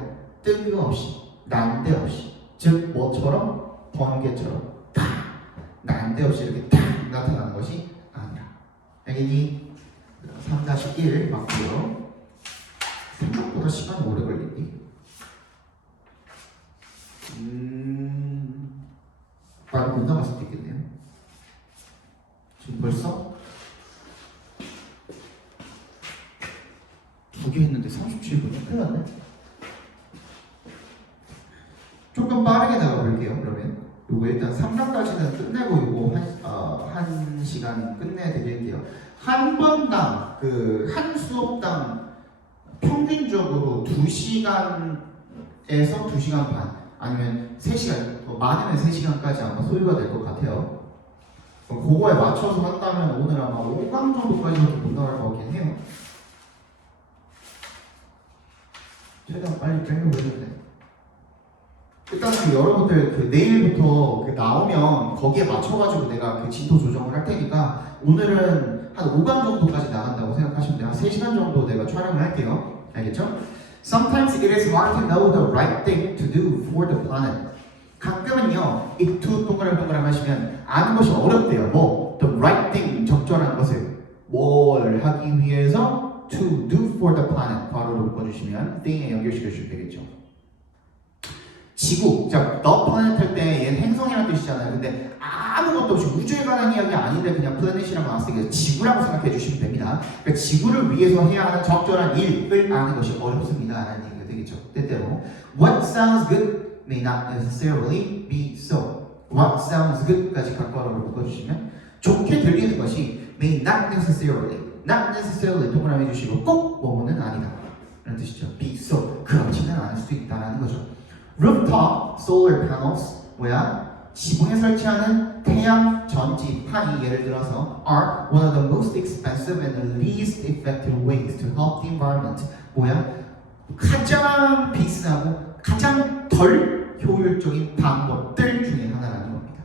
뜬금없이, 난데없이. 즉 뭐처럼? 번개처럼 탁 난데없이 이렇게 탁 나타나는 것이 아니라. 당연히 3-1 맞고요. 생각보다 시간이 오래 걸리니 빨리 못 나갈 수도 있겠네요. 지금 벌써 2개 했는데 37분이야. 큰일 났네. 조금 빠르게 나가볼게요. 그러면 요거 일단 3강까지는 끝내고 요거 한 시간 끝내드릴게요. 한 번당 한 수업당 평균적으로 2시간에서 2시간 반 아니면 3시간 더 많으면 3시간까지 아마 소요가 될 것 같아요. 그거에 맞춰서 한다면 오늘 아마 5강 정도까지도 못 나갈 것 같긴 해요. 최대한 빨리 빼려고 했는데 일단 여러분들 내일부터 나오면 거기에 맞춰가지고 내가 진도 조정을 할 테니까 오늘은 한 5강 정도까지 나간다고 생각하시면 돼요. 한 3시간 정도 내가 촬영을 할게요. 알겠죠? Sometimes it is hard to know the right thing to do for the planet. 가끔은요, 이 두 동그라미 하시면 아는 것이 어렵대요. the right thing, 적절한 것을 뭘 하기 위해서 to do for the planet 괄호로 묶어주시면 thing에 연결시켜 주시면 되겠죠. 지구, 자, the planet 할 때 얘는 행성이라는 뜻이잖아요. 근데 아무것도 없이 우주에 관한 이야기 아닌데 그냥 planet이라고 나왔을 때 지구라고 생각해 주시면 됩니다. 그러니까 지구를 위해서 해야 하는 적절한 일을 아는 것이 어렵습니다. 라는 얘기가 되겠죠. 때때로 What sounds good may not necessarily be so. What sounds good까지 각과로를 묶어주시면 좋게 들리는 것이 may not necessarily 동그라미 해주시고 꼭 뭐뭐는 아니다. 라는 뜻이죠. be so. 그렇지는 않을 수도 있다라는 거죠. Rooftop solar panels 지붕에 설치하는 태양 전지판이 예를 들어서 are one of the most expensive and least effective ways to help the environment. 가장 비싸고 가장 덜 효율적인 방법들 중에 하나라는 겁니다.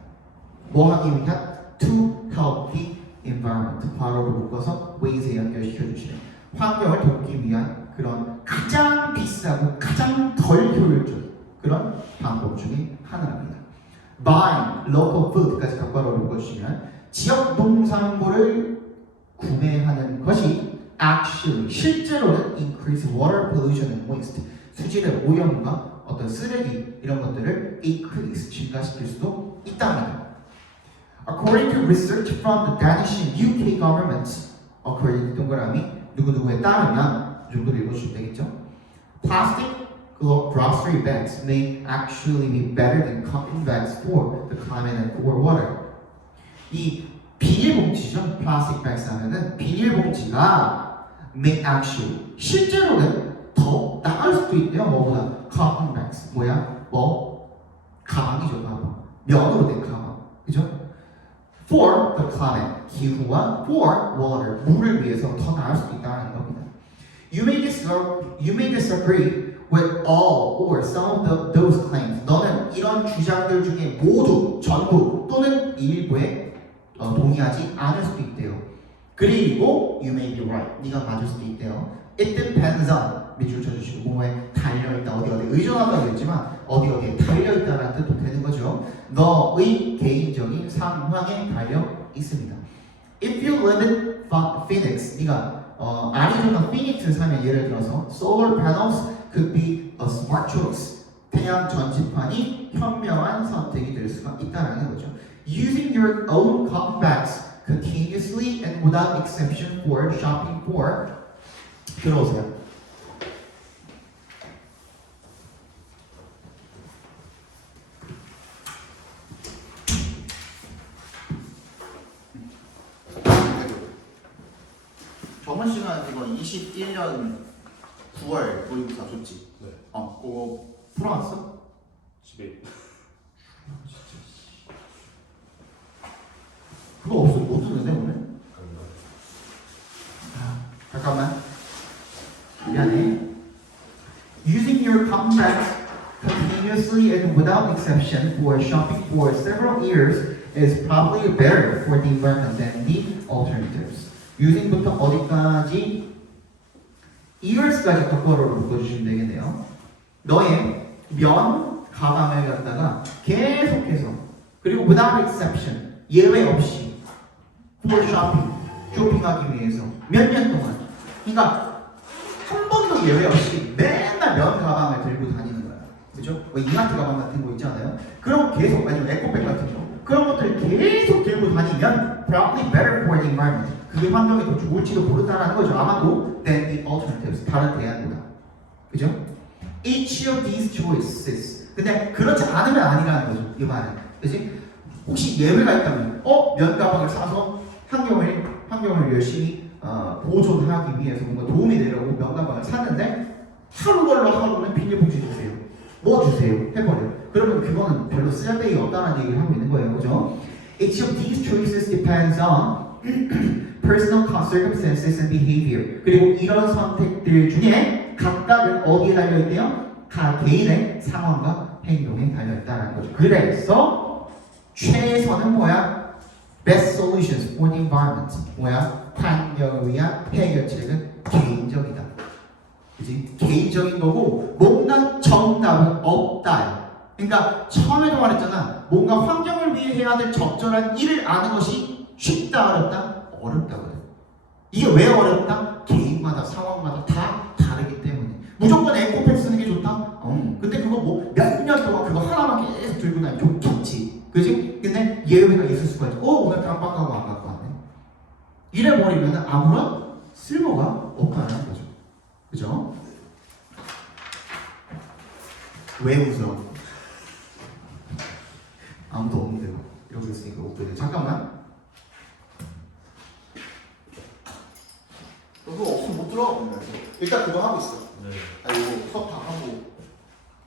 뭐 하기 위한? To help the environment. 바로로 묶어서 ways에 연결시켜 주시는 환경을 돕기 위한 그런 가장 비싸고 가장 덜 효율적인 그런 방법 중에 하나입니다. Buying local food까지 각과로 묶어주시면 지역 농산물을 구매하는 것이 actually 실제로는 increase water pollution and waste 수질의 오염과 어떤 쓰레기 이런 것들을 increase 증가시킬 수도 있답니다. According to research from the Danish and UK governments, according 동그라미 누구누구에 따르면 이 정도 읽어주시면 되겠죠? Plastic grocery bags may actually be better than cotton bags for the climate and for water. 이 비닐봉지죠? 플라스틱 백스 하면은 비닐봉지가 may actually 실제로는 더 나을 수도 있대요. 뭐보다 cotton bags 뭐야? 가방이죠. 가방. 면으로 된 가방. 그죠? For the climate 기후와 for water 물을 위해서 더 나을 수도 있다는 겁니다. You may disagree with all or some of those claims. 너는 이런 주장들 중에 모두, 전부 또는 일부에 동의하지 않을 수도 있대요. 그리고 you may be right. 네가 맞을 수도 있대요. It depends on 밑줄 쳐주시고 뭐에 달려있다 어디 의존하다고 했지만 어디에 달려있다라는 뜻도 되는 거죠. 너의 개인적인 상황에 달려 있습니다. If you live in Phoenix, 네가 아리조나 피닉스를 사면 예를 들어서 solar panels could be a smart choice. 태양 전지판이 현명한 선택이 될 수가 있다는 거죠. Using your own cotton bags continuously and without exception for shopping for 들어오세요. 저번 시간 이거 21년 9월 모의고사 줬지? 네. 그거 풀어놨어? 집에. 그거 없으면 못 듣는데 오늘? 잠깐만. 미안해. Using your contacts continuously and without exception for shopping for several years is probably better for the environment than the alternatives. using부터 어디까지? years까지 덕거로를 묶어주시면 되겠네요. 너의 면 가방을 갖다가 계속해서 그리고 without exception 예외 없이 for shopping 쇼핑하기 위해서 몇 년 동안 그러니까 한 번도 예외 없이 맨날 면 가방을 들고 다니는 거야. 그죠? 뭐 이마트 가방 같은 거 있잖아요. 그럼 계속 아니면 에코백 같은 거 그런 것들을 계속 들고 다니면 probably better for the environment. 그게 환경에 더 좋을지도 모른다는 거죠. 아마도 than the alternatives. 다른 대안보다. 그죠? Each of these choices. 근데 그렇지 않으면 아니라는 거죠. 이 말은. 그지? 혹시 예외가 있다면 면 가방을 사서 환경을 열심히 보존하기 위해서 뭔가 도움이 되려고 면 가방을 샀는데 하루 걸러 하루는 비닐봉지 주세요. 뭐 주세요? 해버려. 그러면 그거는 별로 쓸데기 없다는 얘기를 하고 있는 거예요. 그죠? Each of these choices depends on personal circumstances and behavior. 그리고 이런 선택들 중에 각각은 어디에 달려있대요? 각 개인의 상황과 행동에 달려있다는 거죠. 그래서 최선은 뭐야? Best solutions for the environment. 뭐야? 환경을 위한 해결책은 개인적이다. 그지? 개인적인 거고 뭔가 정답은 없다. 그러니까 처음에도 말했잖아. 뭔가 환경을 위해 해야 될 적절한 일을 아는 것이 쉽다 어렵다? 어렵다거든. 이게 왜 어렵다? 개인마다 상황마다 다 다르기 때문에. 무조건 에코백 쓰는 게 좋다? 근데 그거 뭐 몇 년 동안 그거 하나만 계속 들고 다니면 좋지. 그지? 근데 예외가 있을 수가 있어. 오늘 깜빡하고 안 갖고 왔네. 이래버리면 아무런 쓸모가 없다는 거죠. 그죠? 왜 웃어? 아무도 없는데 이러고 있으니까 웃거든. 잠깐만. 그거 없으면 못 들어가 보면 일단 그거 하고 있어. 네. 이거 수업 다 하고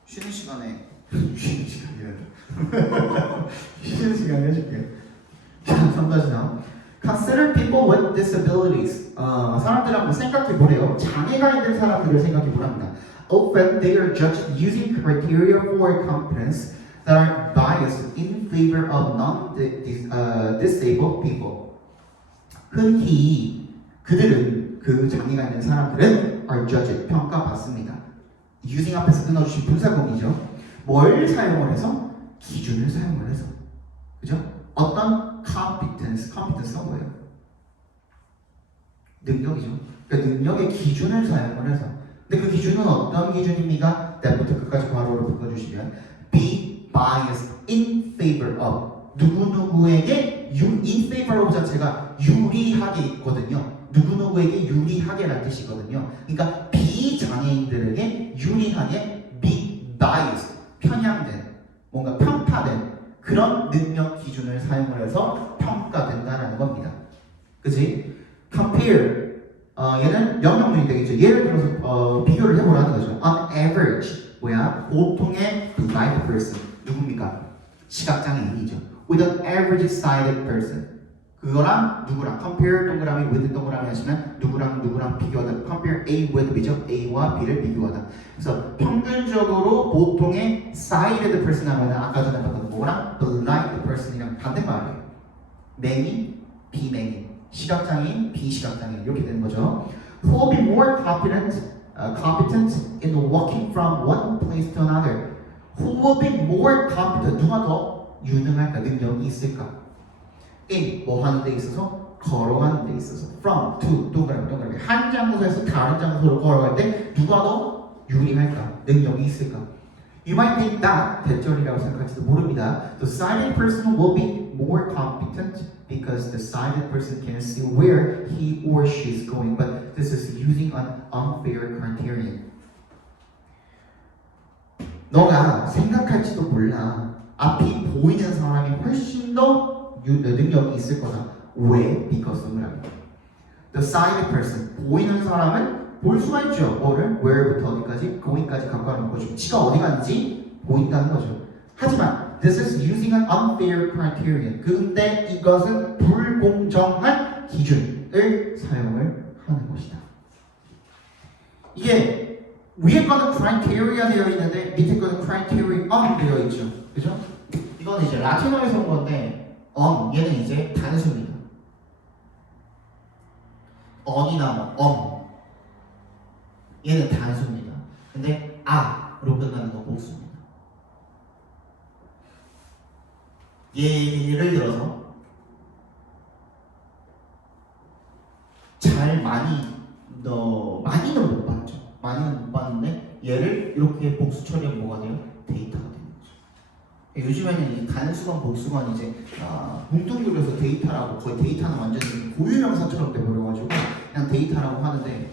쉬는 시간에 쉬는 시간이란다. 쉬는 시간에 해줄게요. 자, 3-3 Consider people with disabilities. 사람들 한번 생각해 보래요. 장애가 있는 사람들을 생각해 보랍니다. Often they are judged using criteria for competence that are biased in favor of non-disabled people. 흔히 그들은 그 장애가 있는 사람들은 are judged 평가받습니다. using 앞에서 끊어주신 분사공이죠. 뭘 사용을 해서? 기준을 사용을 해서. 그죠? 어떤 competence가 뭐예요? 능력이죠. 그러니까 능력의 기준을 사용을 해서 근데 그 기준은 어떤 기준입니까? that부터 끝까지 괄호로 묶어주시면 be biased in favor of 누구누구에게 in favor of 자체가 유리하게 있거든요. 누구누구에게 유리하게라는 뜻이거든요. 그러니까 비장애인들에게 유리하게 be biased 편향된 뭔가 편파된 그런 능력 기준을 사용을 해서 평가된다라는 겁니다. 그치? compare 얘는 영역문이 되겠죠. 예를 들어서 비교를 해보라는 거죠. On average 뭐야? 보통의 blind person 누굽니까? 시각장애인이죠. With an average-sighted person 그거랑 누구랑 compare 동그라미 with 동그라미 하시면 누구랑 비교하다. compare A with B죠. A와 B를 비교하다. 그래서 평균적으로 보통의 sighted person 하면 아까 전에 봤던 뭐랑 blind person이랑 반대말이에요. 맹인, 비맹인, 시각장애인, 비시각장애인 이렇게 되는 거죠. Who will be more competent in walking from one place to another. Who will be more competent? 누가 더 유능할까? 능력이 있을까? in 뭐 하는 데 있어서 걸어가는 데 있어서 from to 동그라미 한 장소에서 다른 장소로 걸어갈 때 누가 더 유리할까? 능력이 있을까? You might think that 대절이라고 생각할지도 모릅니다. The sighted person will be more competent because the sighted person can see where he or she is going. But this is using an unfair criterion. 너가 생각할지도 몰라. 앞이 보이는 사람이 훨씬 더 능력이 있을 거다. 왜? Because 동그라미. The sighted person 보이는 사람은 볼 수가 있죠. 뭐를? Where부터 어디까지? Going까지 갖고 가는 거죠. 지가 어디 갔는지 보인다는 거죠. 하지만 this is using an unfair criterion. 근데 이것은 불공정한 기준을 사용을 하는 것이다. 이게 위에 거는 criteria 되어 있는데 밑에 거는 criterion 되어 있죠. 그죠? 이건 이제 라틴어에서 온 건데 얘는 이제 단수입니다. on이나 얘는 단수입니다. 근데 아로 끝나는 건 복수입니다. 예를 들어서 많이는 못 봤죠. 많이는 못 봤는데 얘를 이렇게 복수 처리하면 뭐가 돼요? 데이터가 되는 거죠. 요즘에는 이 단수건 복수건 이제 뭉뚱그려서 데이터라고 거의 데이터는 완전히 고유명사처럼 돼버려가지고 그냥 데이터라고 하는데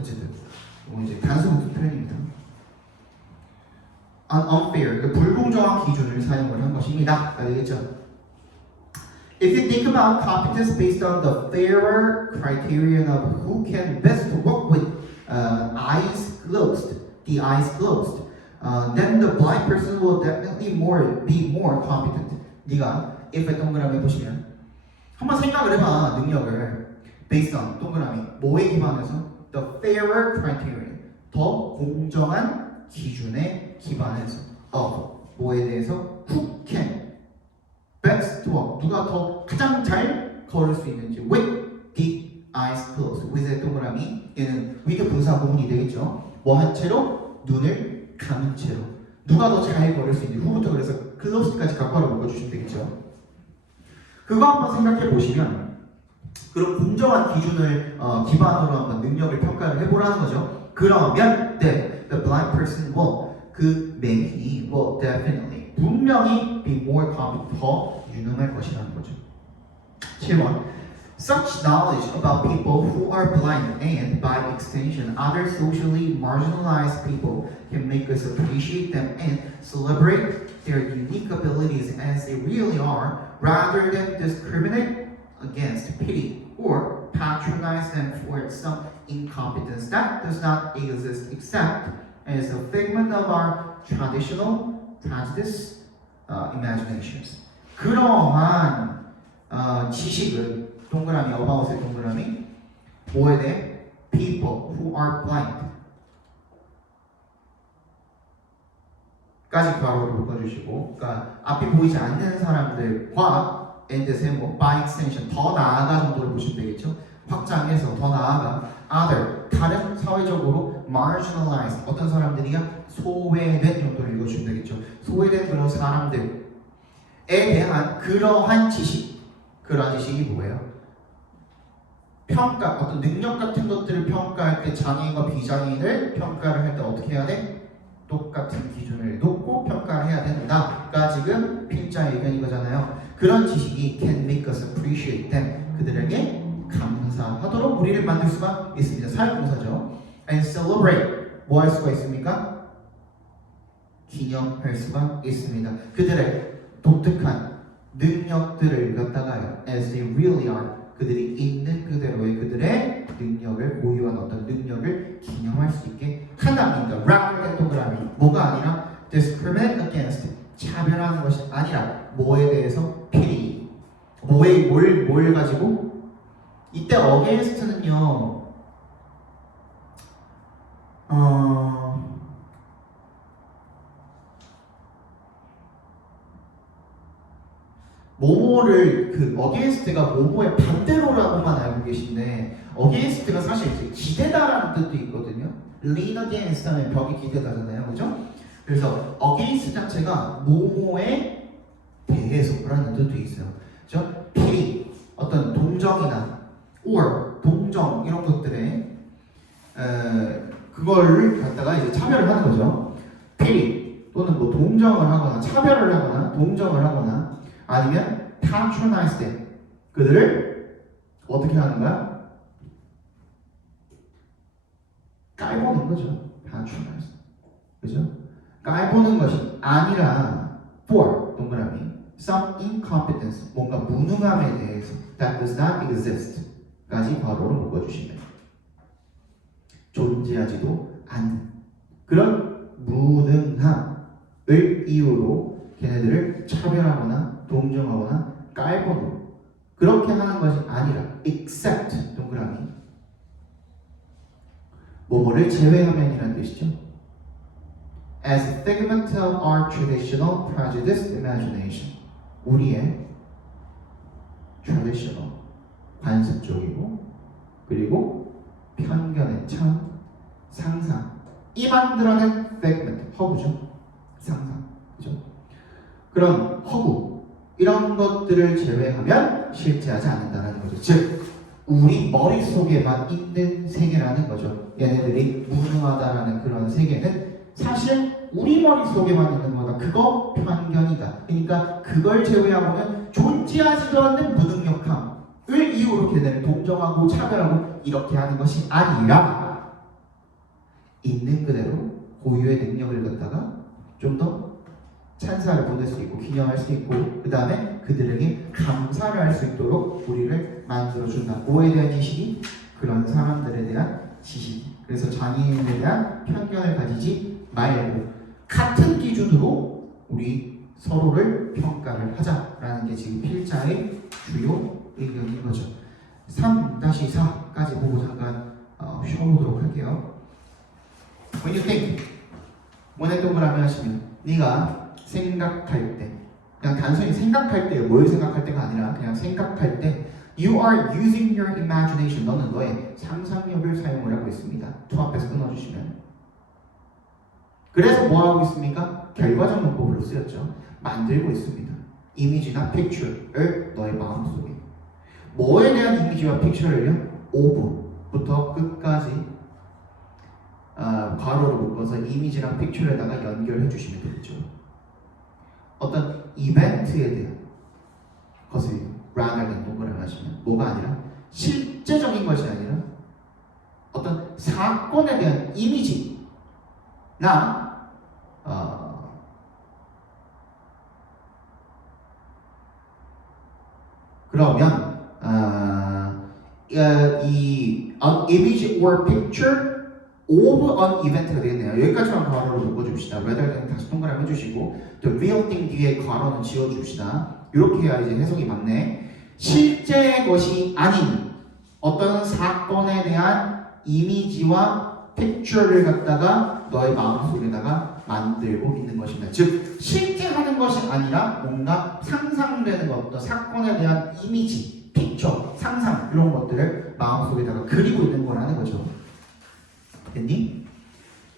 어쨌든 이제 단수 복수 표현입니다. unfair, 그러니까 불공정한 기준을 사용을 한 것입니다. 알겠죠? If you think about competence based on the fairer criterion of who can best work with the eyes closed, then the blind person will definitely be more competent. 네가 if 동그라미 보시면 한번 생각을 해봐. 능력을 based on 동그라미 뭐에 기반해서 the fairer criterion 더 공정한 기준에 기반해서 뭐에 대해서 who can best walk 누가 더 가장 잘 걸을 수 있는지 with the eyes closed with의 동그라미 얘는 with 분사 구문이 되겠죠. 뭐 한 채로 눈을 감은 채로 누가 더 잘 걸을 수 있는지 후부터 그래서 closed까지 갖고 묶어주시면 되겠죠. 그거 한번 생각해 보시면 그런 공정한 기준을 기반으로 한번 능력을 평가를 해보라는 거죠. 그러면 the blind person will 그 맹인이 will definitely 분명히 be more competent 더 유능할 것이라는 거죠. 7번 Such knowledge about people who are blind and by extension other socially marginalized people can make us appreciate them and celebrate their unique abilities as they really are rather than discriminate against, pity, or patronize them for some incompetence that does not exist except as a figment of our traditional prejudice imaginations. 그러한 지식을 동그라미 about의 동그라미 뭐에 대해 people who are blind 까지 괄호를 묶어주시고 그러니까 앞이 보이지 않는 사람들과 and 세모 by extension 더 나아가 정도를 보시면 되겠죠. 확장해서 더 나아가 other 다른 사회적으로 marginalized 어떤 사람들이야 소외된 정도를 읽어주시면 되겠죠. 소외된 그런 사람들에 대한 그러한 지식이 뭐예요? 평가, 어떤 능력 같은 것들을 평가할 때 장애인과 비장애인을 평가를 할 때 어떻게 해야 돼? 똑같은 기준을 놓고 평가를 해야 된다가 지금 필자의 의견인 거잖아요. 그런 지식이 can make us appreciate them. 그들에게 감사하도록 우리를 만들 수가 있습니다. 사용동사죠. And celebrate. 뭐 할 수가 있습니까? 기념할 수가 있습니다. 그들의 독특한 능력들을 갖다가요. As they really are. 그들이 있는 그대로의 그들의 능력을 고유한 어떤 능력을 기념할 수 있게 하다니까 rather than 동그라미 뭐가 아니라 discriminate against 차별하는 것이 아니라 뭐에 대해서 pity 뭘 가지고 이때 against는요 모모를 그 against가 모모의 반대로라고만 알고 계신데 against가 사실 이제 기대다라는 뜻도 있거든요. lean against 하면 벽이 기대다잖아요, 그죠? 그래서 against 자체가 모모에 대해서라는 뜻도 있어요. 그죠? pity 어떤 동정이나 or 동정 이런 것들에 그걸 갖다가 이제 차별을 하는 거죠. pity 또는 뭐 동정을 하거나 차별을 하거나 동정을 하거나 아니면 patronize them. 그들을 어떻게 하는 거야? 깔보는 거죠. patronize. 그죠? 깔보는 것이 아니라 for 동그라미 some incompetence 뭔가 무능함에 대해서 that does not exist 까지 괄호로 묶어주시면 존재하지도 않는 그런 무능함을 이유로 걔네들을 차별하거나 동정하거나 깔보는 그렇게 하는 것이 아니라 except 동그라미 뭐뭐를 제외하면이라는 뜻이죠. As a figment of our traditional prejudiced imagination 우리의 traditional 관습적이고 그리고 편견에 찬 상상 이 만들어낸 figment 허구죠. 상상 그죠? 그런 허구 이런 것들을 제외하면 실제하지 않는다는 거죠. 즉 우리 머릿속에만 있는 세계라는 거죠. 얘네들이 무능하다라는 그런 세계는 사실 우리 머릿속에만 있는 거다. 그거 편견이다. 그러니까 그걸 제외하고는 존재하지도 않는 무능력함을 이유로 걔네를 동정하고 차별하고 이렇게 하는 것이 아니라 있는 그대로 고유의 능력을 갖다가 좀 더 찬사를 보낼 수 있고 기념할 수 있고 그 다음에 그들에게 감사를 할 수 있도록 우리를 만들어준다. 뭐에 대한 지식이? 그런 사람들에 대한 지식. 그래서 장애인에 대한 편견을 가지지 말고 같은 기준으로 우리 서로를 평가를 하자라는 게 지금 필자의 주요 의견인 거죠. 3-4까지 보고 잠깐 쉬어보도록 할게요. When you think 원의 동그라미 하시면 네가 생각할 때 그냥 단순히 생각할 때 뭘 생각할 때가 아니라 그냥 생각할 때 You are using your imagination 너는 너의 상상력을 사용을 하고 있습니다. to 앞에서 끊어주시면 그래서 뭐 하고 있습니까? 결과적 문법으로 쓰였죠. 만들고 있습니다. 이미지나 picture를 너의 마음속에 뭐에 대한 이미지와 픽처를요? 오브부터 끝까지 괄호로 묶어서 이미지랑 픽처에다가 연결해 주시면 되겠죠. 어떤 이벤트에 대한 것을 rather than 동그라미 하시면 뭐가 아니라 실제적인 것이 아니라 어떤 사건에 대한 이미지나 그러면 이 image or picture of an event가 되겠네요. 여기까지만 괄호로 묶어줍시다. rather than 다시 동그라미 해주시고 the real thing 뒤에 괄호는 지워줍시다. 이렇게 해야 이제 해석이 맞네. 실제의 것이 아닌 어떤 사건에 대한 이미지와 픽처를 갖다가 너의 마음속에다가 만들고 있는 것입니다. 즉 실제 하는 것이 아니라 뭔가 상상되는 것, 어떤 사건에 대한 이미지, 픽처, 상상 이런 것들을 마음속에다가 그리고 있는 거라는 거죠. 됐니?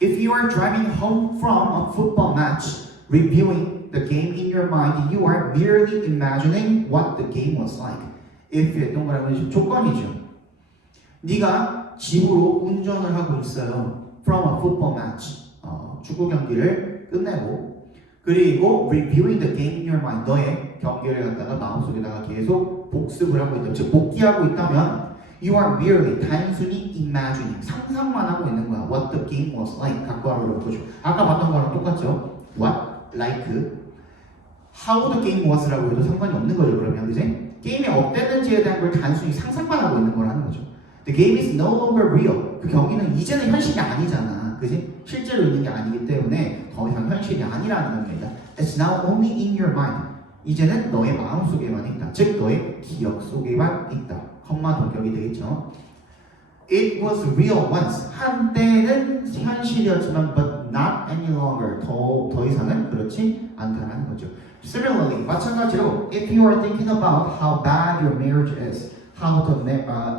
If you are driving home from a football match, reviewing the game in your mind, you are merely imagining what the game was like. If의 동그라미 조건이죠. 네가 집으로 운전을 하고 있어요. From a football match. 축구 경기를 끝내고 그리고 reviewing the game in your mind. 너의 경기를 갖다가 마음속에다가 계속 복습을 하고 있다. 즉 복기하고 있다면 you are merely 단순히 imagining 상상만 하고 있는 거야. What the game was like. 각과를 보죠. 아까 봤던 거랑 똑같죠. What? Like. How the game was라고 해도 상관이 없는 거죠. 그러면 그지? 게임이 어땠는지에 대한 걸 단순히 상상만 하고 있는 거라는 거죠. The game is no longer real. 그 경기는 이제는 현실이 아니잖아. 그지? 실제로 있는 게 아니기 때문에 더 이상 현실이 아니라는 겁니다. It's now only in your mind. 이제는 너의 마음 속에만 있다. 즉 너의 기억 속에만 있다. 컴마 동격이 되겠죠. It was real once. 한때는 현실이었지만 but not any longer. 더 이상은 그렇지 않다는 거죠. Similarly, 마찬가지로 if you are thinking about how bad your marriage is, how부터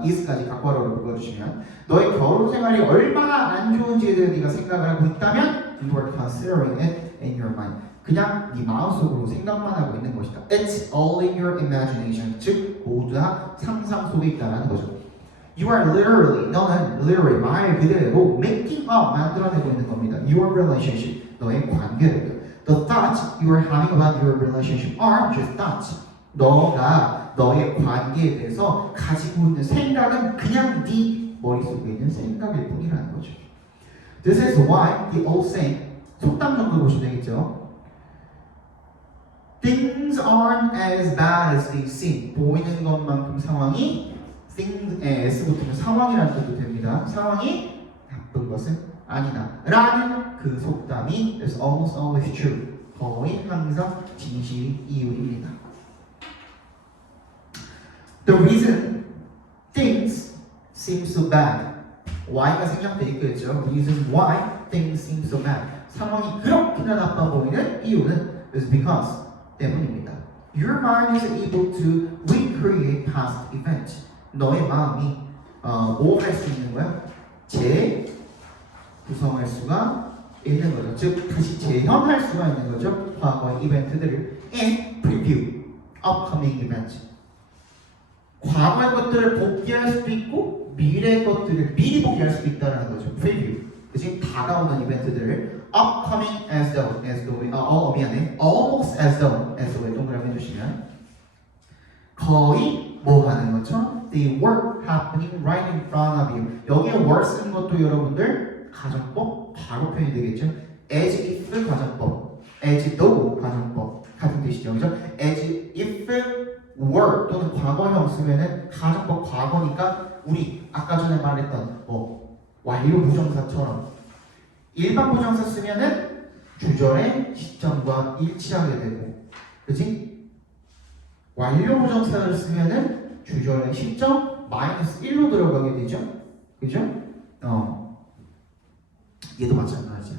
is까지 각과로를 묶어주시면 너의 결혼 생활이 얼마나 안 좋은지에 대해 네가 생각을 하고 있다면 you are considering it in your mind. 그냥 네 마음속으로 생각만 하고 있는 것이다. It's all in your imagination. 즉 모두 다 상상 속에 있다라는 거죠. You are literally, 너는 literally 말 그대로 making up, 만들어내고 있는 겁니다. Your relationship, 너의 관계를. The thoughts you are having about your relationship are just thoughts. 너가 너의 관계에 대해서 가지고 있는 생각은 그냥 네 머릿속에 있는 생각일 뿐이라는 거죠. This is why the old saying, 속담 정도 보시면 되겠죠. Things aren't as bad as they seem. 보이는 것만큼 상황이 things as 붙으면 상황이라는 뜻도 됩니다. 상황이 나쁜 것은 아니다. 라는 그 속담이 is almost always true. 거의 항상 진실인 이유입니다. The reason things seem so bad. why가 생략돼 있겠죠. Reason why things seem so bad. 상황이 그렇게나 나빠 보이는 이유는 is because 때문입니다. Your mind is able to recreate past events. 너의 마음이 뭐 할 수 있는 거야? 재구성할 수가 있는 거죠. 즉 다시 재현할 수가 있는 거죠. 과거의 이벤트들을 and preview upcoming events. 과거의 것들을 복귀할 수도 있고 미래의 것들을 미리 복귀할 수도 있다는 거죠. preview. 그치? 다가오는 이벤트들을 upcoming as though 미안해. almost as though 동그라미 해주시면 거의 뭐 하는 것처럼 they were happening right in front of you. 여기에 were 쓰는 것도 여러분들 가정법 바로 표현이 되겠죠. as if 가정법, as though 가정법 같은 뜻이죠. 그죠? as if were 또는 과거형 쓰면은 가정법 과거니까 우리 아까 전에 말했던 뭐 완료 부정사처럼 일반 부정사 쓰면은 주절의 시점과 일치하게 되고, 그지? 완료 부정사를 쓰면은 주절의 시점 마이너스 1로 들어가게 되죠, 그죠? 얘도 마찬가지야.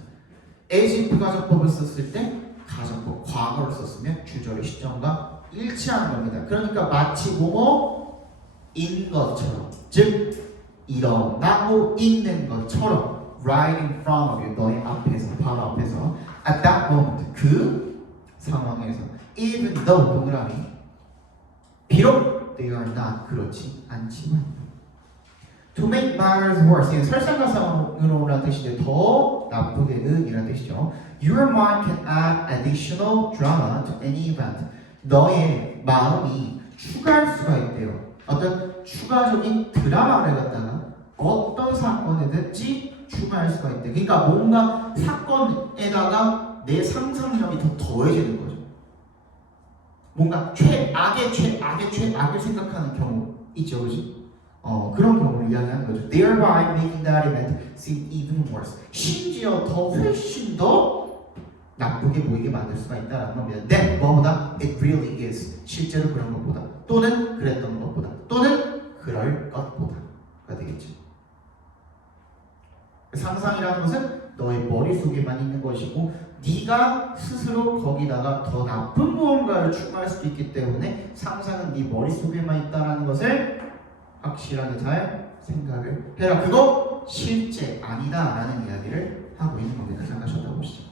as if 가정법을 썼을 때 가정법 과거를 썼으면 주절의 시점과 일치하는 겁니다. 그러니까 마치 뭐뭐인 것처럼, 즉 일어나고 있는 것처럼 right in front of you, 너의 앞에서, 바로 앞에서 at that moment, 그 상황에서 even though 동그라미 비록 they are not 그렇지 않지만 to make matters worse, 이게 설상가상으로라는 뜻인데 더 나쁘게는 이라는 뜻이죠. Your mind can add additional drama to any event. 너의 마음이 추가할 수가 있대요. 어떤 추가적인 드라마를 갖다가 어떤 사건이든지 추가할 수가 있대. 그러니까 뭔가 사건에다가 내 상상력이 더 더해지는 거죠. 뭔가 최악의 최악을 생각하는 경우 있죠, 그렇지? 그런 경우를 이야기하는 거죠. Thereby making that event seem even worse. 심지어 더 훨씬 더 나쁘게 보이게 만들 수가 있다는 겁니다. That 뭐보다 it really is. 실제로 그런 것보다, 또는 그랬던 것보다, 또는 그럴 것보다가 되겠죠. 상상이라는 것은 너의 머릿속에만 있는 것이고 네가 스스로 거기다가 더 나쁜 무언가를 추가할 수도 있기 때문에 상상은 네 머릿속에만 있다는 것을 확실하게 잘 생각을 해라. 그거 실제 아니다라는 이야기를 하고 있는 겁니다. 잠깐 쉬었다 보시죠.